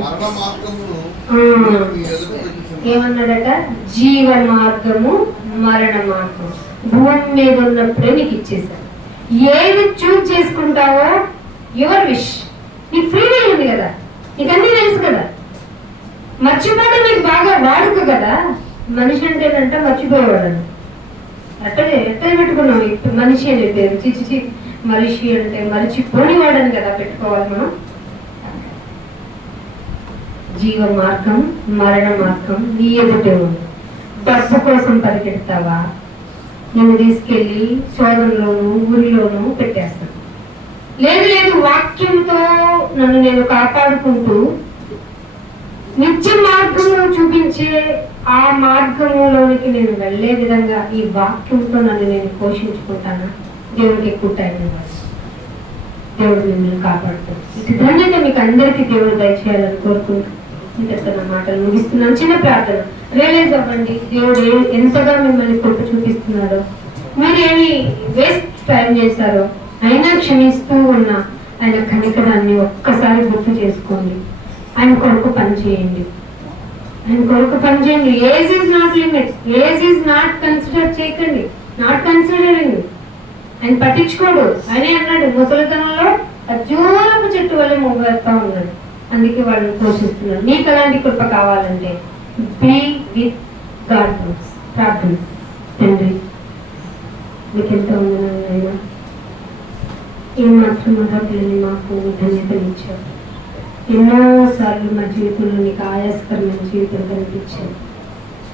మరణ మార్గమును ఏమన్నాడట? జీవ మార్గము మరణ మార్గము భూమి మీద ఉన్నప్పుడే నీకు ఇచ్చేసాను. ఏది చూజ్ చేసుకుంటావో యువర్ విష్. నీకు ఫ్రీ విల్ ఉంది కదా, నీకు అన్నీ తెలుసు కదా. మర్చిపోవడం నీకు బాగా వాడుకు కదా. మనిషి అంటేనంట మర్చిపోయేవాడు. ఎట్ట పెట్టుకున్నావు ఇప్పుడు మనిషి అని పేరు? చిచి మనిషి అంటే మరిచిపోనివాడని కదా పెట్టుకోవాలి మనం. జీవ మార్గం మరణ మార్గం నీ ఎదుటే ఉంది. డబ్బు కోసం పరిగెడతావా, నిన్ను తీసుకెళ్ళి శోధనలోను ఊరిలోనూ పెట్టేస్తాను. లేదు వాక్యంతో నన్ను నేను కాపాడుకుంటూ నిత్య మార్గము చూపించే ఆ మార్గంలోనికి నేను వెళ్ళే విధంగా ఈ వాక్యంతో నన్ను నేను పోషించుకుంటానా? దేవుడికి ఎక్కువ టైం ఇవ్వాలి. దేవుడు మిమ్మల్ని కాపాడుతాడు. ఇది ధన్యత మీకు అందరికీ దేవుడు దయచేయాలని కోరుకుంటూ ఇంత నా మాటలు ముగిస్తున్నాను. చిన్న ప్రార్థన. రియలైజ్ అవ్వండి, దేవుడు ఎంతగా మిమ్మల్ని కృప చూపిస్తున్నాడో, మీరేమి వేస్ట్ టైం చేశారో అయినా క్షమిస్తూ ఉన్న ఆయన కనికరాన్ని ఒక్కసారి గుర్తు చేసుకోండి. ఆయన కొరకు పనిచేయండి. Age is not limit, age is not consider చేయకండి. Not considering. ఆయన పట్టించుకోడు. ఆయనే అన్నాడు, ముసలితనంలో అజూరపు చెట్టు వల్ల మొగ్గేస్తా ఉన్నాడు. అందుకే వాళ్ళు పోషిస్తున్నారు. నీకు అలాంటి కృప కావాలంటే బీ విత్ గాడ్. ప్రార్థన. తండ్రి, మీకు ఎంత ఉందనైనా ఏమాత్రం అర్హతలేని మాకు ధన్యతలు ఇచ్చారు. ఎన్నోసార్లు మా జీవితంలో నీకు ఆయాసకరమైన జీవితం కనిపించారు,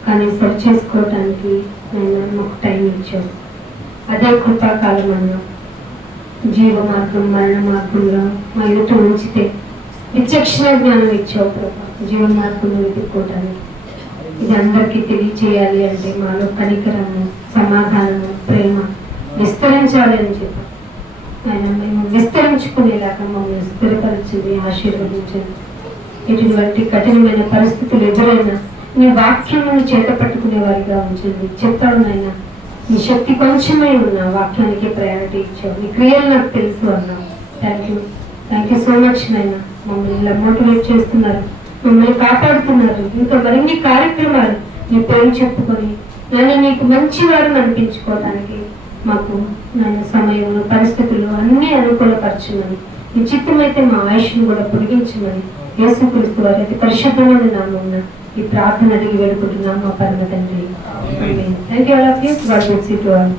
కానీ సరి చేసుకోవటానికి నేను మాకు టైం ఇచ్చావు. అదే కృపాకాలం అన్నా జీవ మార్గం మరణ మార్గంలో మా ఎదుట ఉంచితే విచక్షణ జ్ఞానం ఇచ్చావు ప్రభా. జీవ మార్గంలో వెతుక్కోవటానికి ఇది అందరికీ తెలియచేయాలి అంటే మాలో కనికరము, సమాధానము, ప్రేమ విస్తరించాలి అని చెప్పారు. ఆయన మేము విస్తరించుకునేలాగా మమ్మల్ని స్థిరపరిచింది, ఆశీర్వదించండి. ఇటువంటి కఠినమైన పరిస్థితులు ఎదురైనా నీ వాక్యమును చేత పట్టుకునే వారిగా ఉంచండి. చెప్తాను నాయన, నీ శక్తి కొంచెమే ఉన్నా వాక్యానికి ప్రయారిటీ ఇచ్చావు. నీ క్రియలు నాకు తెలుసు అన్నావు. థ్యాంక్ యూ సో మచ్ నాయన. మమ్మల్ని ఇలా మోటివేట్ చేస్తున్నారు, మమ్మల్ని కాపాడుతున్నారు. ఇంకా మరిన్ని కార్యక్రమాలు నీ పేరు చెప్పుకొని నన్ను నీకు మంచి వారిని అనిపించుకోవడానికి మాకు నన్ను సమయంలో పరిస్థితులు అన్నీ అనుకూలపరచమని, నీ చిత్తమైతే మా ఆయుష్ను కూడా పొడిగించమని యేసుక్రీస్తు వారి అతి పరిశుద్ధమైన నామమున ఈ ప్రార్థన అడిగి వేడుకుంటున్నాం మా పరమ తండ్రి. Thank you all of you. God bless you to all.